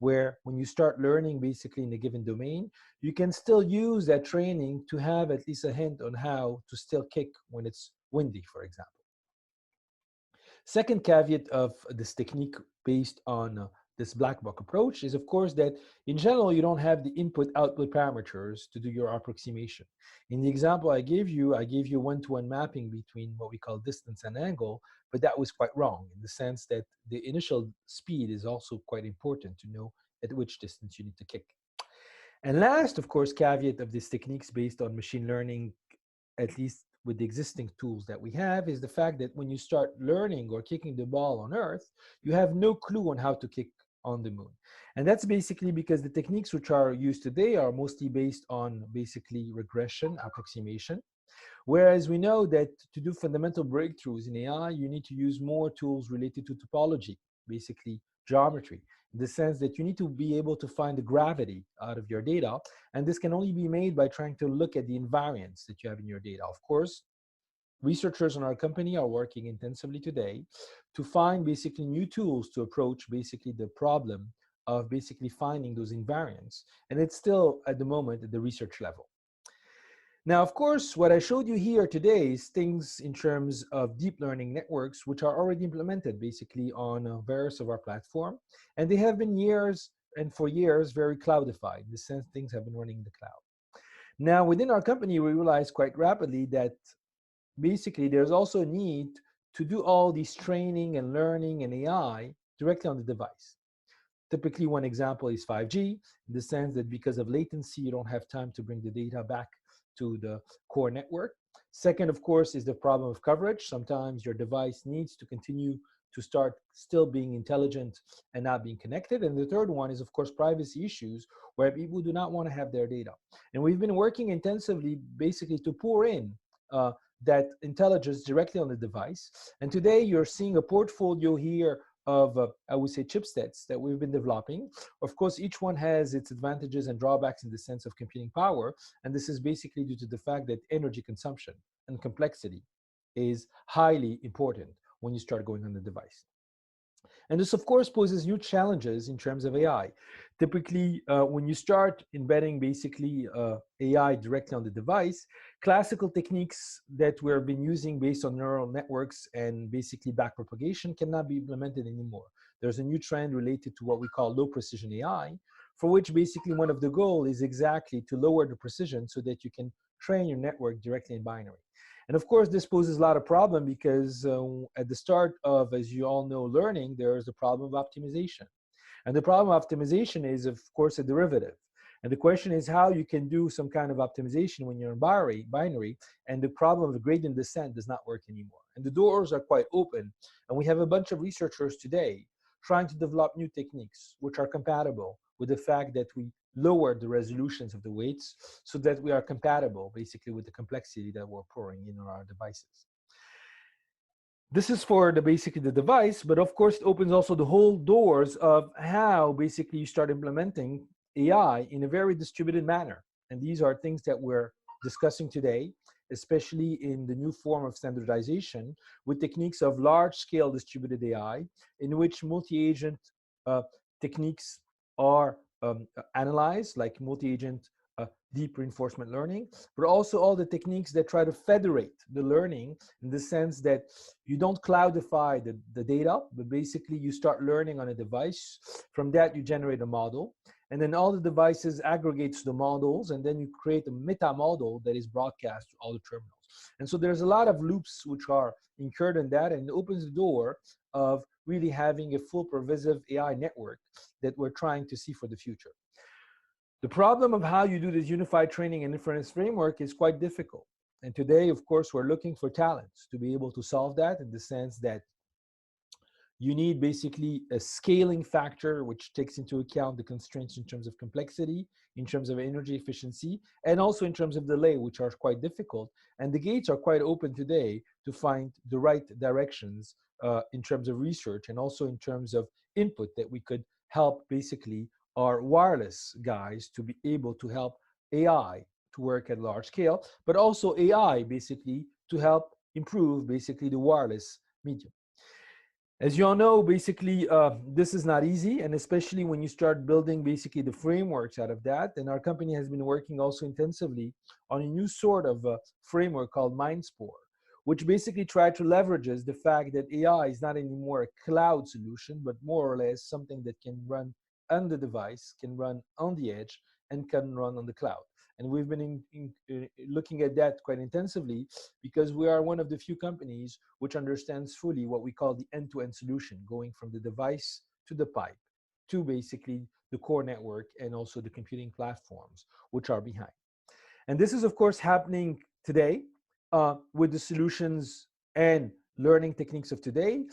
where when you start learning basically in a given domain, you can still use that training to have at least a hint on how to still kick when it's windy, for example. Second caveat of this technique based on this black box approach is, of course, that in general, you don't have the input-output parameters to do your approximation. In the example I gave you one-to-one mapping between what we call distance and angle, but that was quite wrong in the sense that the initial speed is also quite important to know at which distance you need to kick. And last, of course, caveat of these techniques based on machine learning, at least with the existing tools that we have, is the fact that when you start learning or kicking the ball on Earth, you have no clue on how to kick on the moon. And that's basically because the techniques which are used today are mostly based on basically regression approximation. Whereas we know that to do fundamental breakthroughs in AI, you need to use more tools related to topology, basically geometry, in the sense that you need to be able to find the gravity out of your data. And this can only be made by trying to look at the invariants that you have in your data. Of course, researchers in our company are working intensively today to find basically new tools to approach basically the problem of basically finding those invariants. And it's still at the moment at the research level. Now, of course, what I showed you here today is things in terms of deep learning networks, which are already implemented basically on various of our platform. And they have been years and for years very cloudified, in the sense things have been running in the cloud. Now, within our company, we realized quite rapidly that basically there's also a need to do all these training and learning and AI directly on the device. Typically, one example is 5G, in the sense that because of latency, you don't have time to bring the data back to the core network. Second, of course, is the problem of coverage. Sometimes your device needs to continue to start still being intelligent and not being connected. And the third one is, of course, privacy issues, where people do not want to have their data. And we've been working intensively basically to pour in that intelligence directly on the device. And today you're seeing a portfolio here of, I would say, chipsets that we've been developing. Of course, each one has its advantages and drawbacks in the sense of computing power. And this is basically due to the fact that energy consumption and complexity is highly important when you start going on the device. And this, of course, poses new challenges in terms of AI. Typically, when you start embedding basically AI directly on the device, classical techniques that we've been using based on neural networks and basically backpropagation cannot be implemented anymore. There's a new trend related to what we call low precision AI, for which basically one of the goals is exactly to lower the precision so that you can train your network directly in binary. And of course, this poses a lot of problem because at the start of, as you all know, learning, there is a problem of optimization. And the problem of optimization is, of course, a derivative. And the question is how you can do some kind of optimization when you're in binary, and the problem of gradient descent does not work anymore. And the doors are quite open. And we have a bunch of researchers today trying to develop new techniques which are compatible with the fact that we lower the resolutions of the weights so that we are compatible basically with the complexity that we're pouring in on our devices. This is for basically the device, but of course it opens also the whole doors of how basically you start implementing AI in a very distributed manner. And these are things that we're discussing today, especially in the new form of standardization with techniques of large-scale distributed AI, in which multi-agent techniques are analyzed, like multi-agent deep reinforcement learning, but also all the techniques that try to federate the learning in the sense that you don't cloudify the data, but basically you start learning on a device. From that, you generate a model. And then all the devices aggregates the models, and then you create a meta model that is broadcast to all the terminals. And so there's a lot of loops which are incurred in that, and it opens the door of really having a full pervasive AI network that we're trying to see for the future. The problem of how you do this unified training and inference framework is quite difficult. And today, of course, we're looking for talents to be able to solve that, in the sense that you need basically a scaling factor which takes into account the constraints in terms of complexity, in terms of energy efficiency, and also in terms of delay, which are quite difficult. And the gates are quite open today to find the right directions in terms of research, and also in terms of input that we could help basically our wireless guys to be able to help AI to work at large scale, but also AI basically to help improve basically the wireless medium. As you all know, basically, this is not easy, and especially when you start building basically the frameworks out of that. And our company has been working also intensively on a new sort of framework called MindSpore, which basically try to leverages the fact that AI is not anymore a cloud solution, but more or less something that can run on the device, can run on the edge, and can run on the cloud. And we've been looking at that quite intensively because we are one of the few companies which understands fully what we call the end-to-end solution, going from the device to the pipe to basically the core network and also the computing platforms which are behind. And this is, of course, happening today with the solutions and learning techniques of today.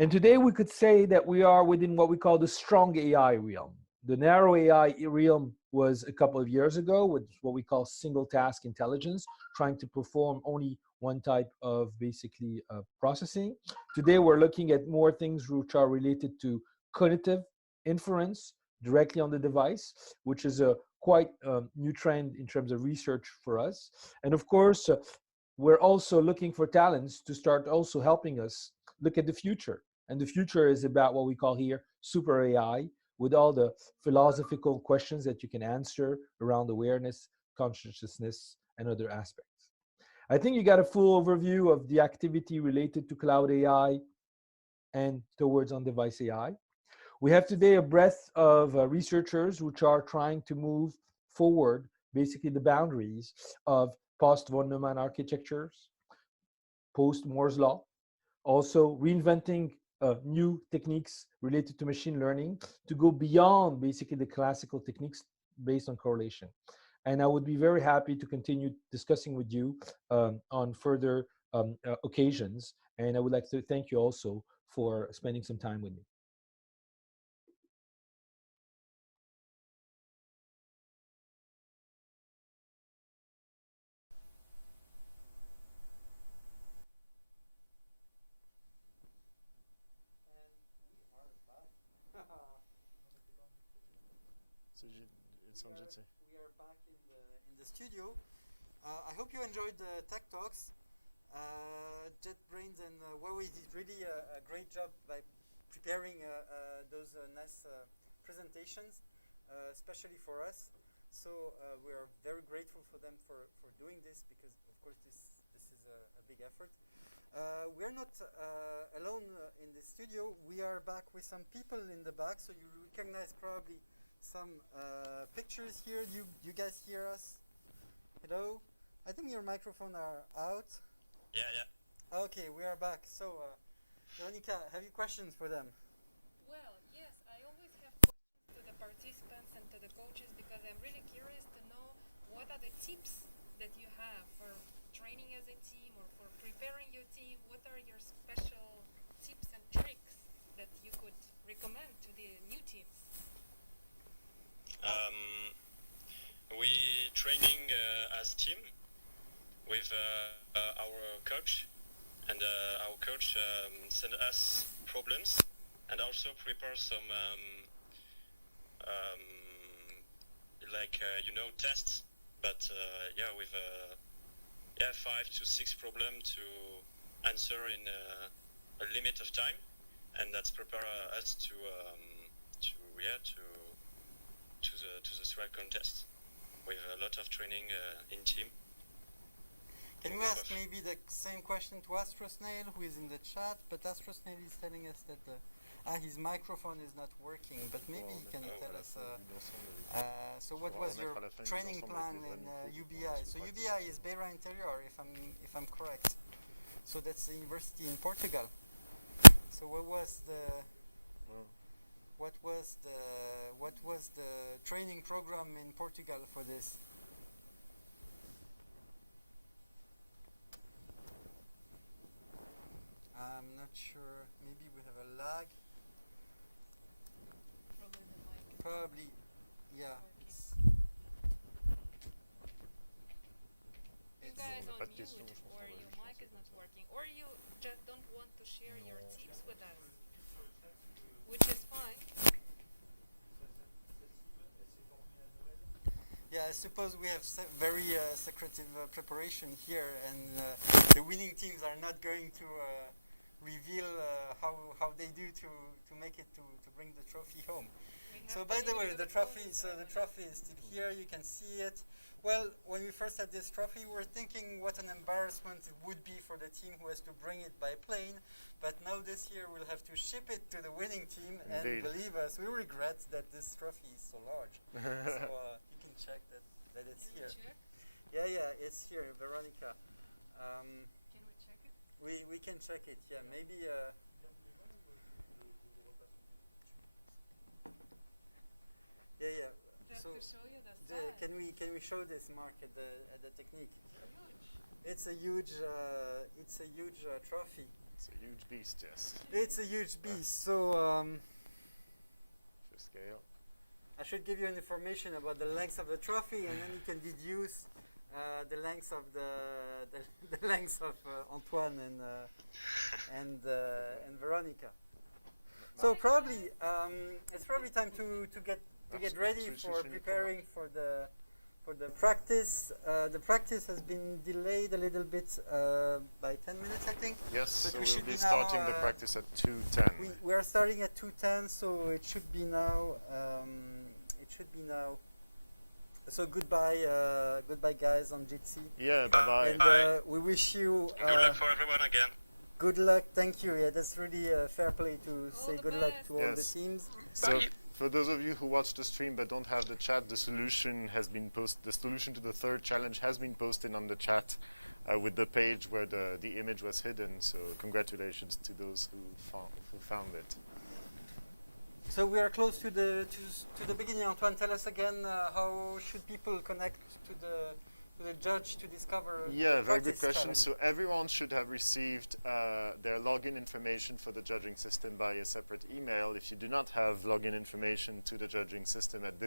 And today we could say that we are within what we call the strong AI realm. The narrow AI realm was a couple of years ago with what we call single task intelligence, trying to perform only one type of basically processing. Today we're looking at more things which are related to cognitive inference directly on the device, which is a quite new trend in terms of research for us. And of course, we're also looking for talents to start also helping us look at the future. And the future is about what we call here super AI, with all the philosophical questions that you can answer around awareness, consciousness, and other aspects. I think you got a full overview of the activity related to cloud AI and towards on-device AI. We have today a breadth of researchers which are trying to move forward basically the boundaries of post-von Neumann architectures, post-Moore's law, also reinventing new techniques related to machine learning to go beyond basically the classical techniques based on correlation. And I would be very happy to continue discussing with you on further occasions. And I would like to thank you also for spending some time with me.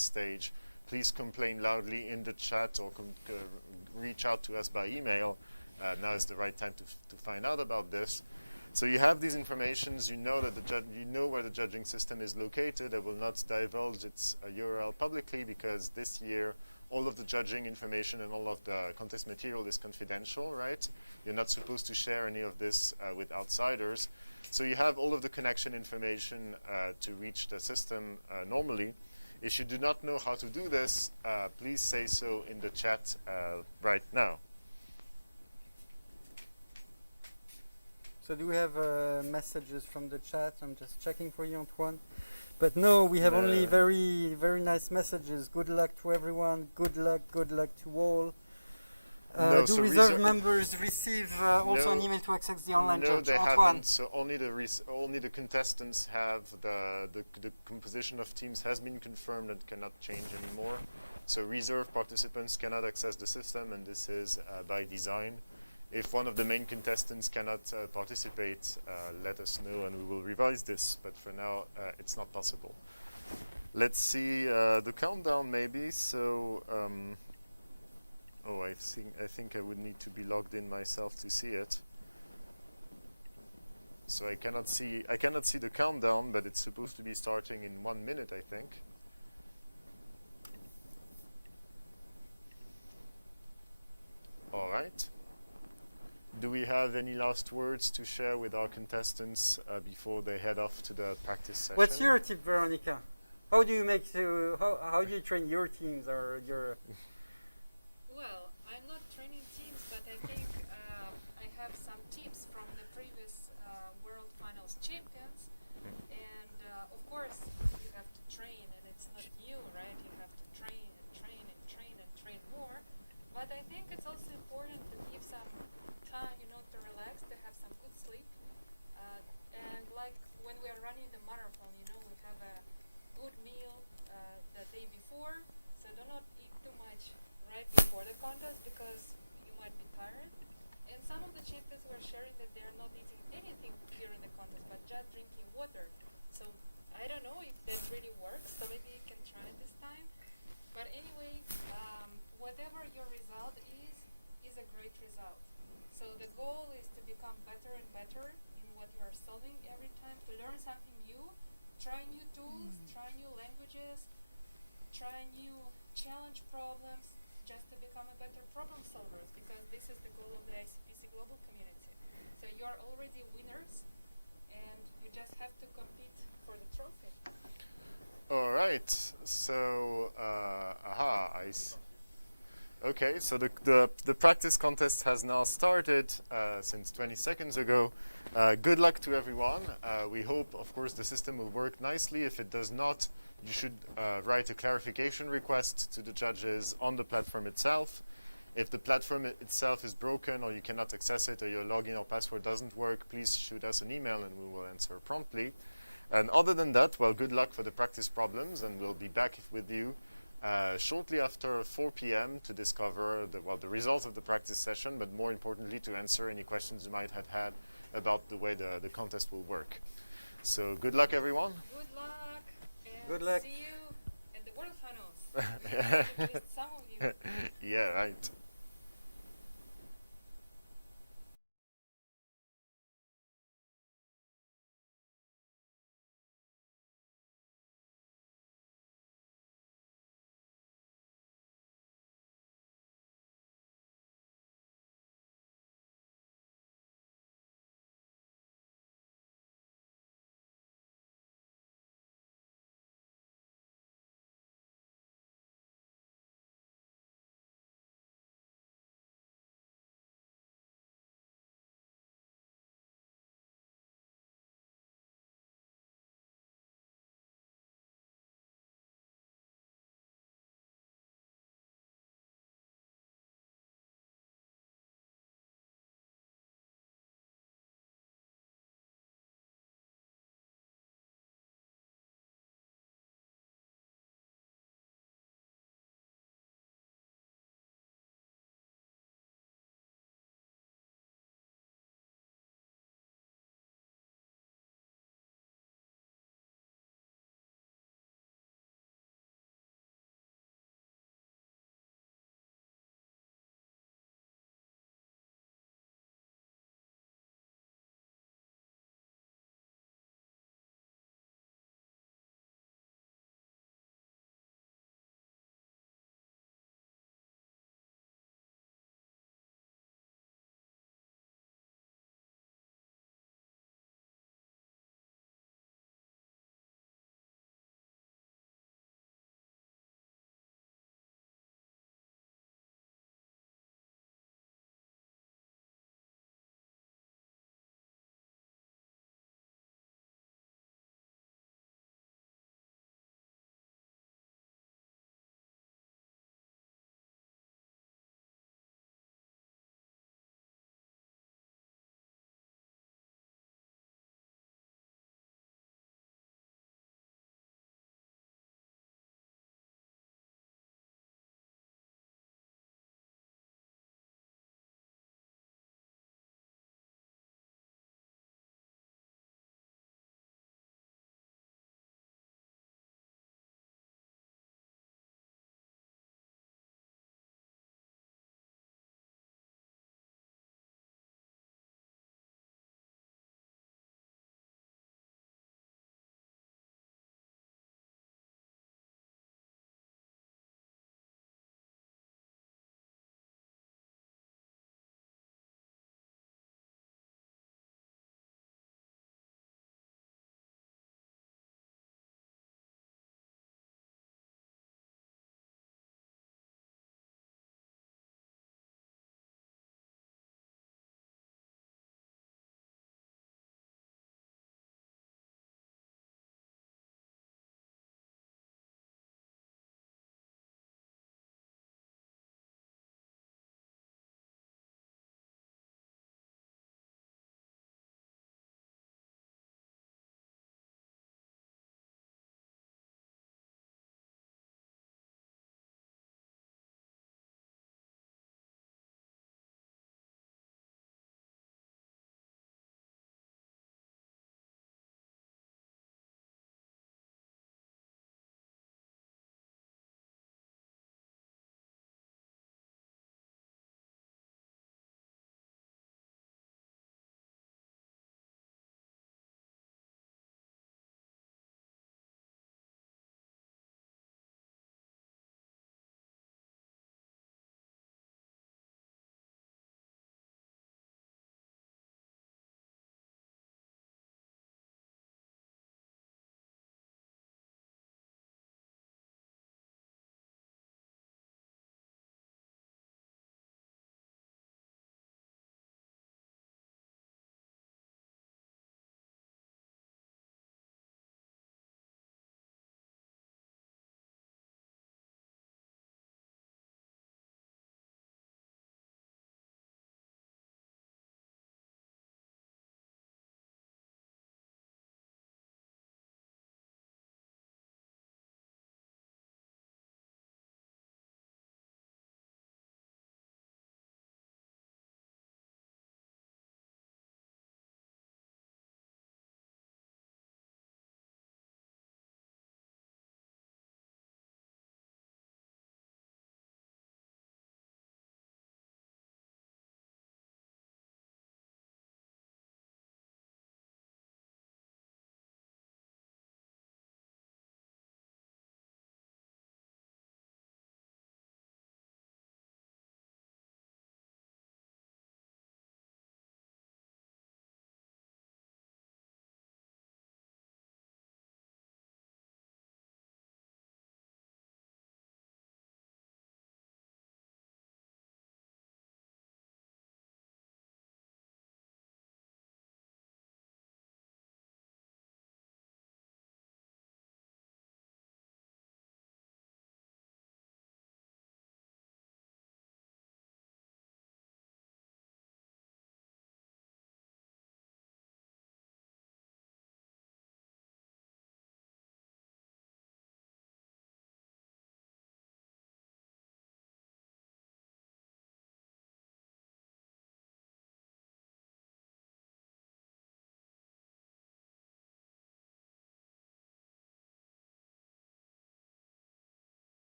this stage, please complain loudly in the chat or reach out to us by email. That's the right time to find out about this. So you have these information, so you know where the judging system is located, and once divulged, it's around publicly, because this way all of the judging information and all of this material is confidential, right? And that's supposed to share this with outsiders. So you have all of the connection information to reach the system normally. If you do not know how to do this, please say so in the chat right now. So you have messages from the chat and just check over your phone. But now we have very nice messages. Good luck, good luck. So if I'm receive with only networks of the So only the contestants have the position of teams has been confirmed and cannot change. So reserve participants can access the system, and this is by design. If one of the main contestants cannot participate, that is to revise this, but for now it's not possible. Let's see the countdown maybe. So I think I'm going to be logged in myself to see it. So you cannot see, I cannot see the countdown, but it's supposed to be starting in 1 minute, I think. Alright. Do we have any last words to share with our contestants before they head off to their practice session? Veronica, how do you like how do you feel your team? The practice contest has now started since 20 seconds ago. Good luck to everyone. We hope, of course, the system will work nicely. If it does not, you should write a clarification request to the judges on the platform itself. If the platform itself is broken or you cannot access it or your login and password doesn't work, please shoot us an email and we'll answer promptly. And other than that, well, good luck to the practice program team. We'll be back with you shortly after 3 p.m. to discover the results of the practice session and more importantly to answer any questions you might have about the way the contest will work. So good luck everyone. Yeah, right.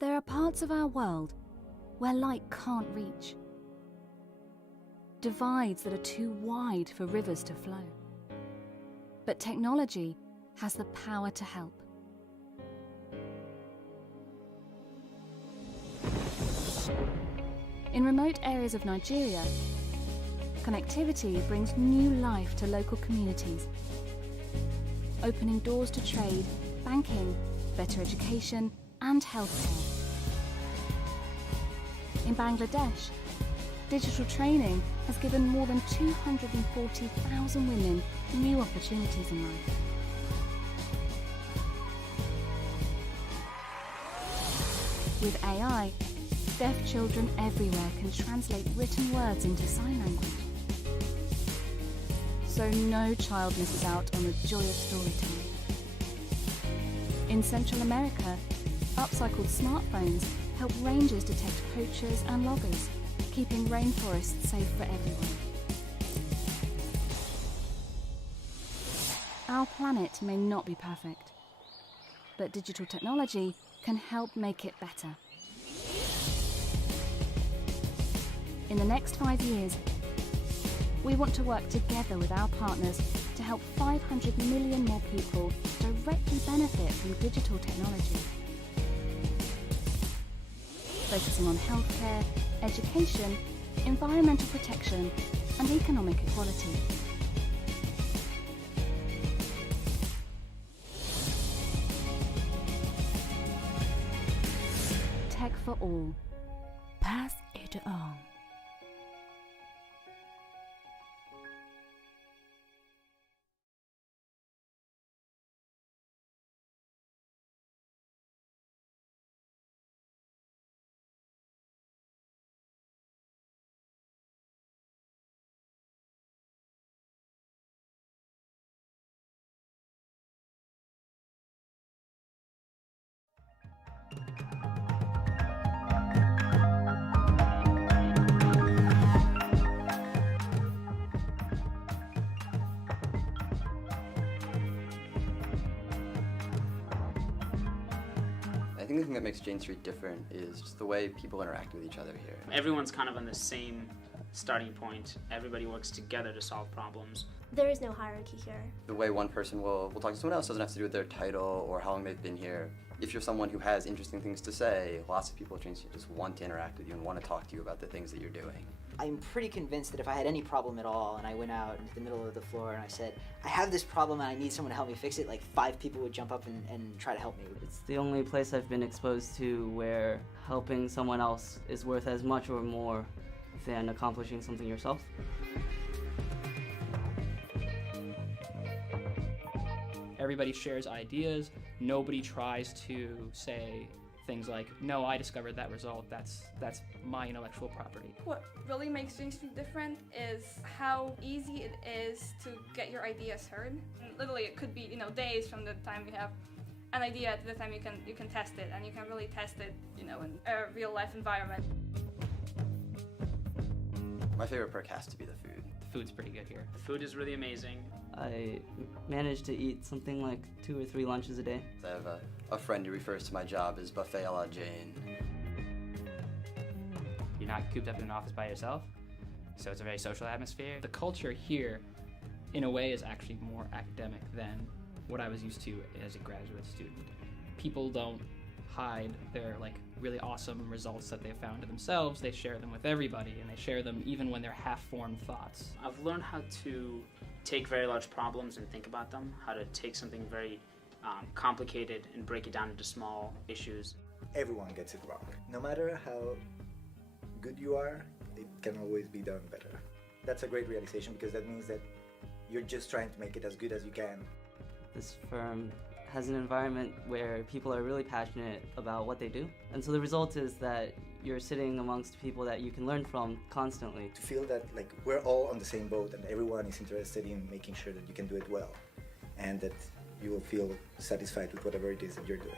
There are parts of our world where light can't reach. Divides that are too wide for rivers to flow. But technology has the power to help. In remote areas of Nigeria, connectivity brings new life to local communities, opening doors to trade, banking, better education, and healthcare. In Bangladesh, digital training has given more than 240,000 women new opportunities in life. With AI, deaf children everywhere can translate written words into sign language. So no child misses out on the joy of storytelling. In Central America, upcycled smartphones help rangers detect poachers and loggers, keeping rainforests safe for everyone. Our planet may not be perfect, but digital technology can help make it better. In the next 5 years, we want to work together with our partners to help 500 million more people directly benefit from digital technology. Focusing on healthcare, education, environmental protection, and economic equality. Tech for all. Pass it on. I think the thing that makes Jane Street different is just the way people interact with each other here. Everyone's kind of on the same starting point. Everybody works together to solve problems. There is no hierarchy here. The way one person will talk to someone else doesn't have to do with their title or how long they've been here. If you're someone who has interesting things to say, lots of people at Jane Street just want to interact with you and want to talk to you about the things that you're doing. I'm pretty convinced that if I had any problem at all and I went out into the middle of the floor and I said, I have this problem and I need someone to help me fix it, like 5 people would jump up and try to help me. It's the only place I've been exposed to where helping someone else is worth as much or more than accomplishing something yourself. Everybody shares ideas. Nobody tries to say things like, no, I discovered that result, that's my intellectual property. What really makes Jane Street different is how easy it is to get your ideas heard. And literally, it could be days from the time you have an idea to the time you can test it, and you can really test it in a real life environment. My favorite perk has to be the food. The food's pretty good here. The food is really amazing. I managed to eat something like 2 or 3 lunches a day. I have a friend who refers to my job as buffet a la Jane. You're not cooped up in an office by yourself, so it's a very social atmosphere. The culture here, in a way, is actually more academic than what I was used to as a graduate student. People don't hide their really awesome results that they've found to themselves. They share them with everybody, and they share them even when they're half-formed thoughts. I've learned how to take very large problems and think about them, how to take something very complicated and break it down into small issues. Everyone gets it wrong. No matter how good you are, it can always be done better. That's a great realization because that means that you're just trying to make it as good as you can. This firm has an environment where people are really passionate about what they do. And so the result is that you're sitting amongst people that you can learn from constantly. To feel that we're all on the same boat and everyone is interested in making sure that you can do it well and that you will feel satisfied with whatever it is that you're doing.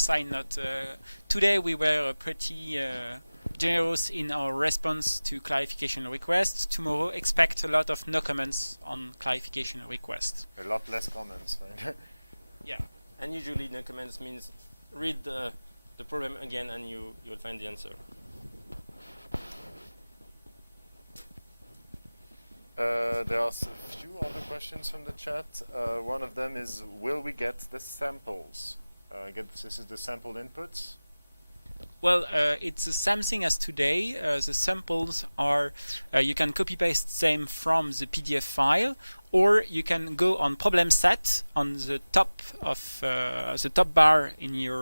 assignment. Today we were pretty generous in our response to clarification requests, so expect a lot of comments on clarification requests. A lot less comments. Yeah, and usually the comments ones read the program again and you find the answer. There are some questions in the chat. One of them is when we get the samples, this is the sample inputs. Well, it's something as today, the samples are, you can copy paste them from the PDF file, or you can go on problem set on the top of the top bar in your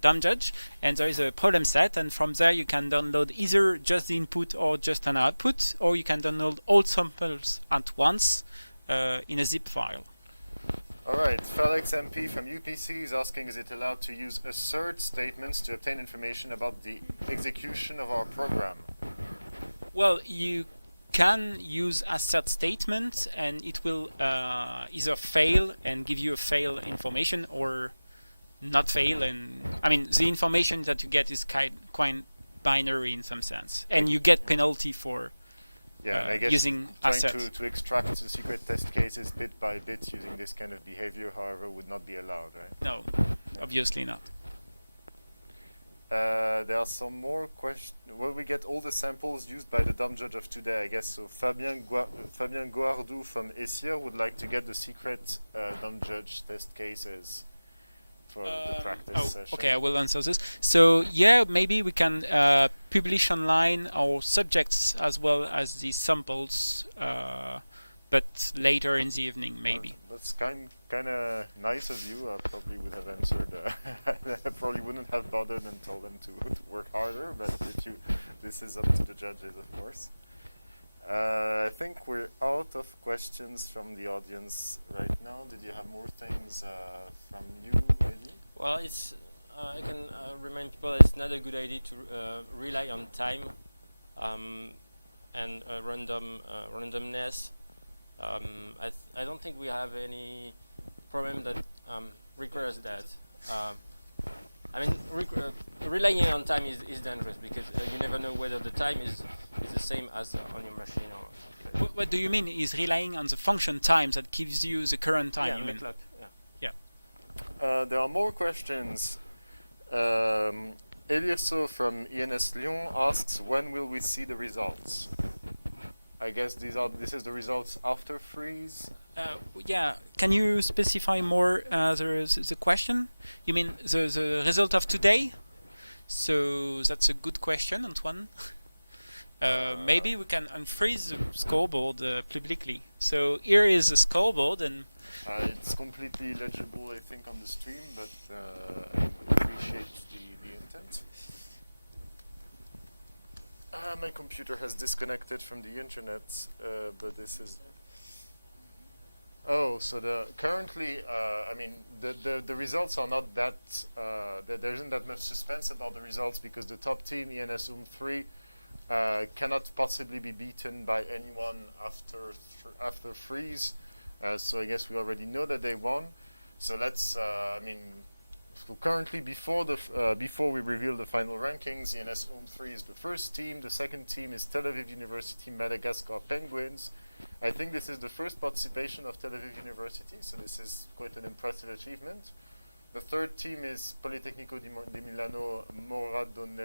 download, and use a problem set, and from there you can download either just the input or just an output, or you can download all samples at once in a zip file. Okay, XMP from UPC is asking is it allowed to use a SWERC statements to obtain information about the execution of our program? Well, you can use a set statement, and it will either fail and give you fail information or not fail. And the information that you get is quite binary in some sense, and you get penalty for using the set. Obviously. There's some more with when we get all the samples just by the download of today, I guess Fabian will do some Islam like to get the secrets in judge test cases. Okay, well, let's also. So, yeah, maybe we can publish online subjects as well as the samples, but later in the evening, maybe. I think we're out of questions from the audience. Times that gives you the current time. There are more questions. Emerson from UNSA asks when will we see the results? Because these are the results after frames. Can you specify more the question? I mean, the result of today? So that's a good question. Maybe we can unfreeze the scoreboard quickly. So here is the scoreboard. So currently, the results are not bad. There's suspense about the results because the top team in SW3 cannot possibly be beaten by anyone of the freeze. So I guess we already know that they won. So that's currently before we're going to find rankings. So SW3 is the first team, the second team is Tenerife University, Madagascar Penguins. I think this is the first participation of Tenerife University, so this is quite an achievement. The third team is Polytechnic University, so I don't know everything.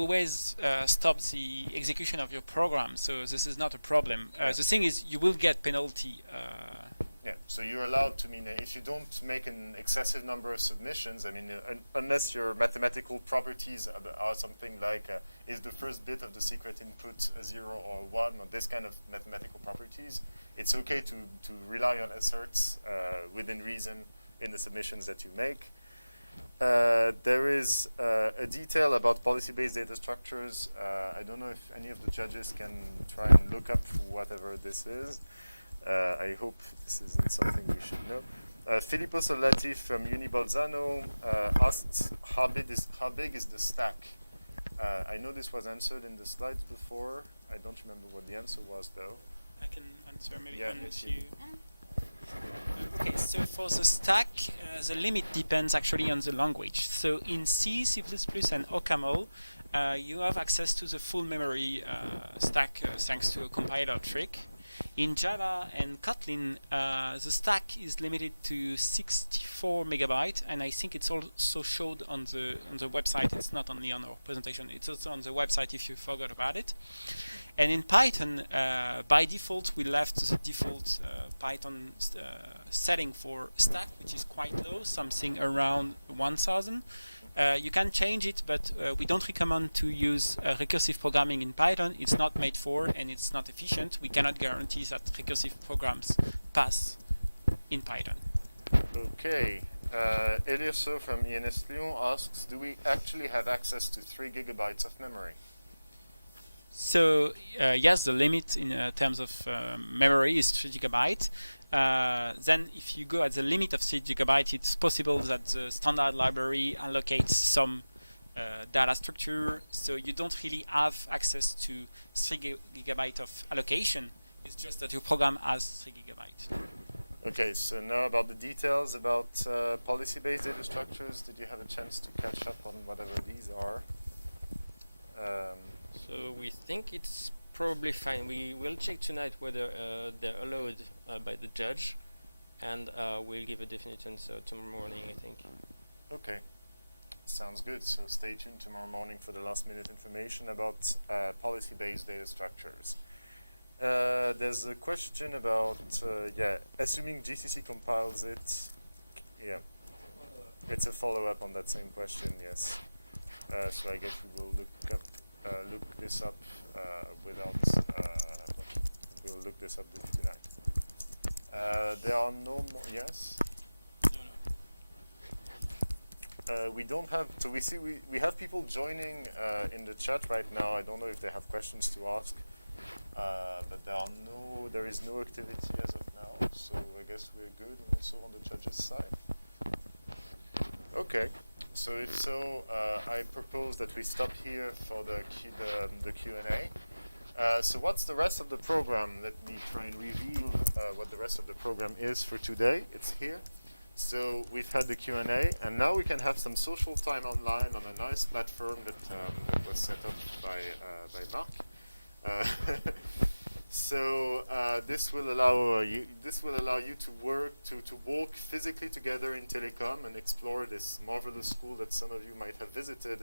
always stop the execution of your program, so this is not a problem. The thing is, you will get penalty. So you're allowed to, if you don't make excessive number of submissions, I mean, unless your mathematical properties are something like is the first bit of the signature is one of this kind of mathematical properties, it's okay to rely on results within reason in the submissions that you make. There is a detail about policy-based data structures. I don't know if any of the judges can try and look up what this is. This is this definition. Theory possibilities from the website tests how big is the stack. I know this was also stuff before. So was the for the stack, the limit depends actually on the language. So in C, C++ and Java, you have access to the full memory stack, thanks to the compiler stack. In Java and Kotlin, the stack is limited to 64 megabytes, and I think it's also shown on the website. It's not on the presentation, but it's on the website if you follow around it. And in Python, by default, you left the default Python setting for the stack, which is quite low, something around 1000. You can change it, but we don't recommend to use recursive programming in Python. It's not made for, and it's not efficient. We cannot guarantee that recursive programs pass in Python. So, yes, the limit in terms of memory is 3 gigabytes. Then, if you go at the limit of 3 gigabytes, it's possible that the standard library allocates some data structure, so you don't really have access to 3 gigabytes of allocation. It's just that the program has 3 gigabytes. Thanks about the details about policy-based data structures. Do we have a chance to break that? Sounds good. So stay tuned tomorrow morning for the last bit of information about policy-based data structures. There's a question about assuming GCC compliance. Yeah. That's a follow-up about some question. Yes. What's the rest of the program that the rest of the coding is for today? So we have the Q&A, and now we can have some social talk on this platform. So this will allow you to work physically together and to explore this ecosystem. So we have visited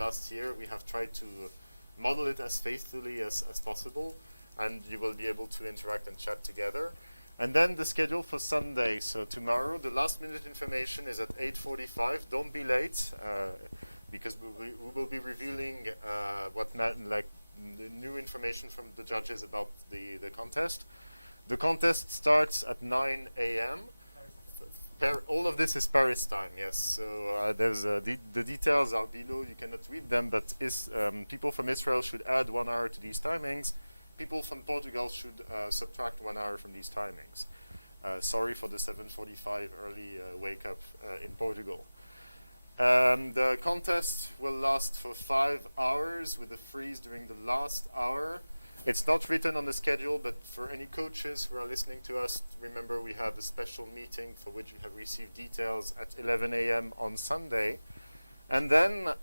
last year. We have tried to follow it as faithfully as possible, and we will be able to interact and talk together. And then the schedule for Sunday, so tomorrow, the last minute information is at 8:45. Don't be late, because we will be reviewing what night more information from the judges about the contest. The contest starts at 9 a.m. And all of this is based on, yes, there's the details are people but yes, people from SWERC should add 1 hour to use timings. People from Portugal should add some time 1 hour to use timings. Sorry for the 7:45 wake up on the way. The contest will last for 5 hours with a freeze during the last hour. It's not written on the schedule, but for new coaches who are listening to us, remember we have a special meeting for you to receive details at 11 a.m. on Sunday. And then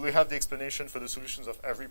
there's not explanation for the solutions of perfect.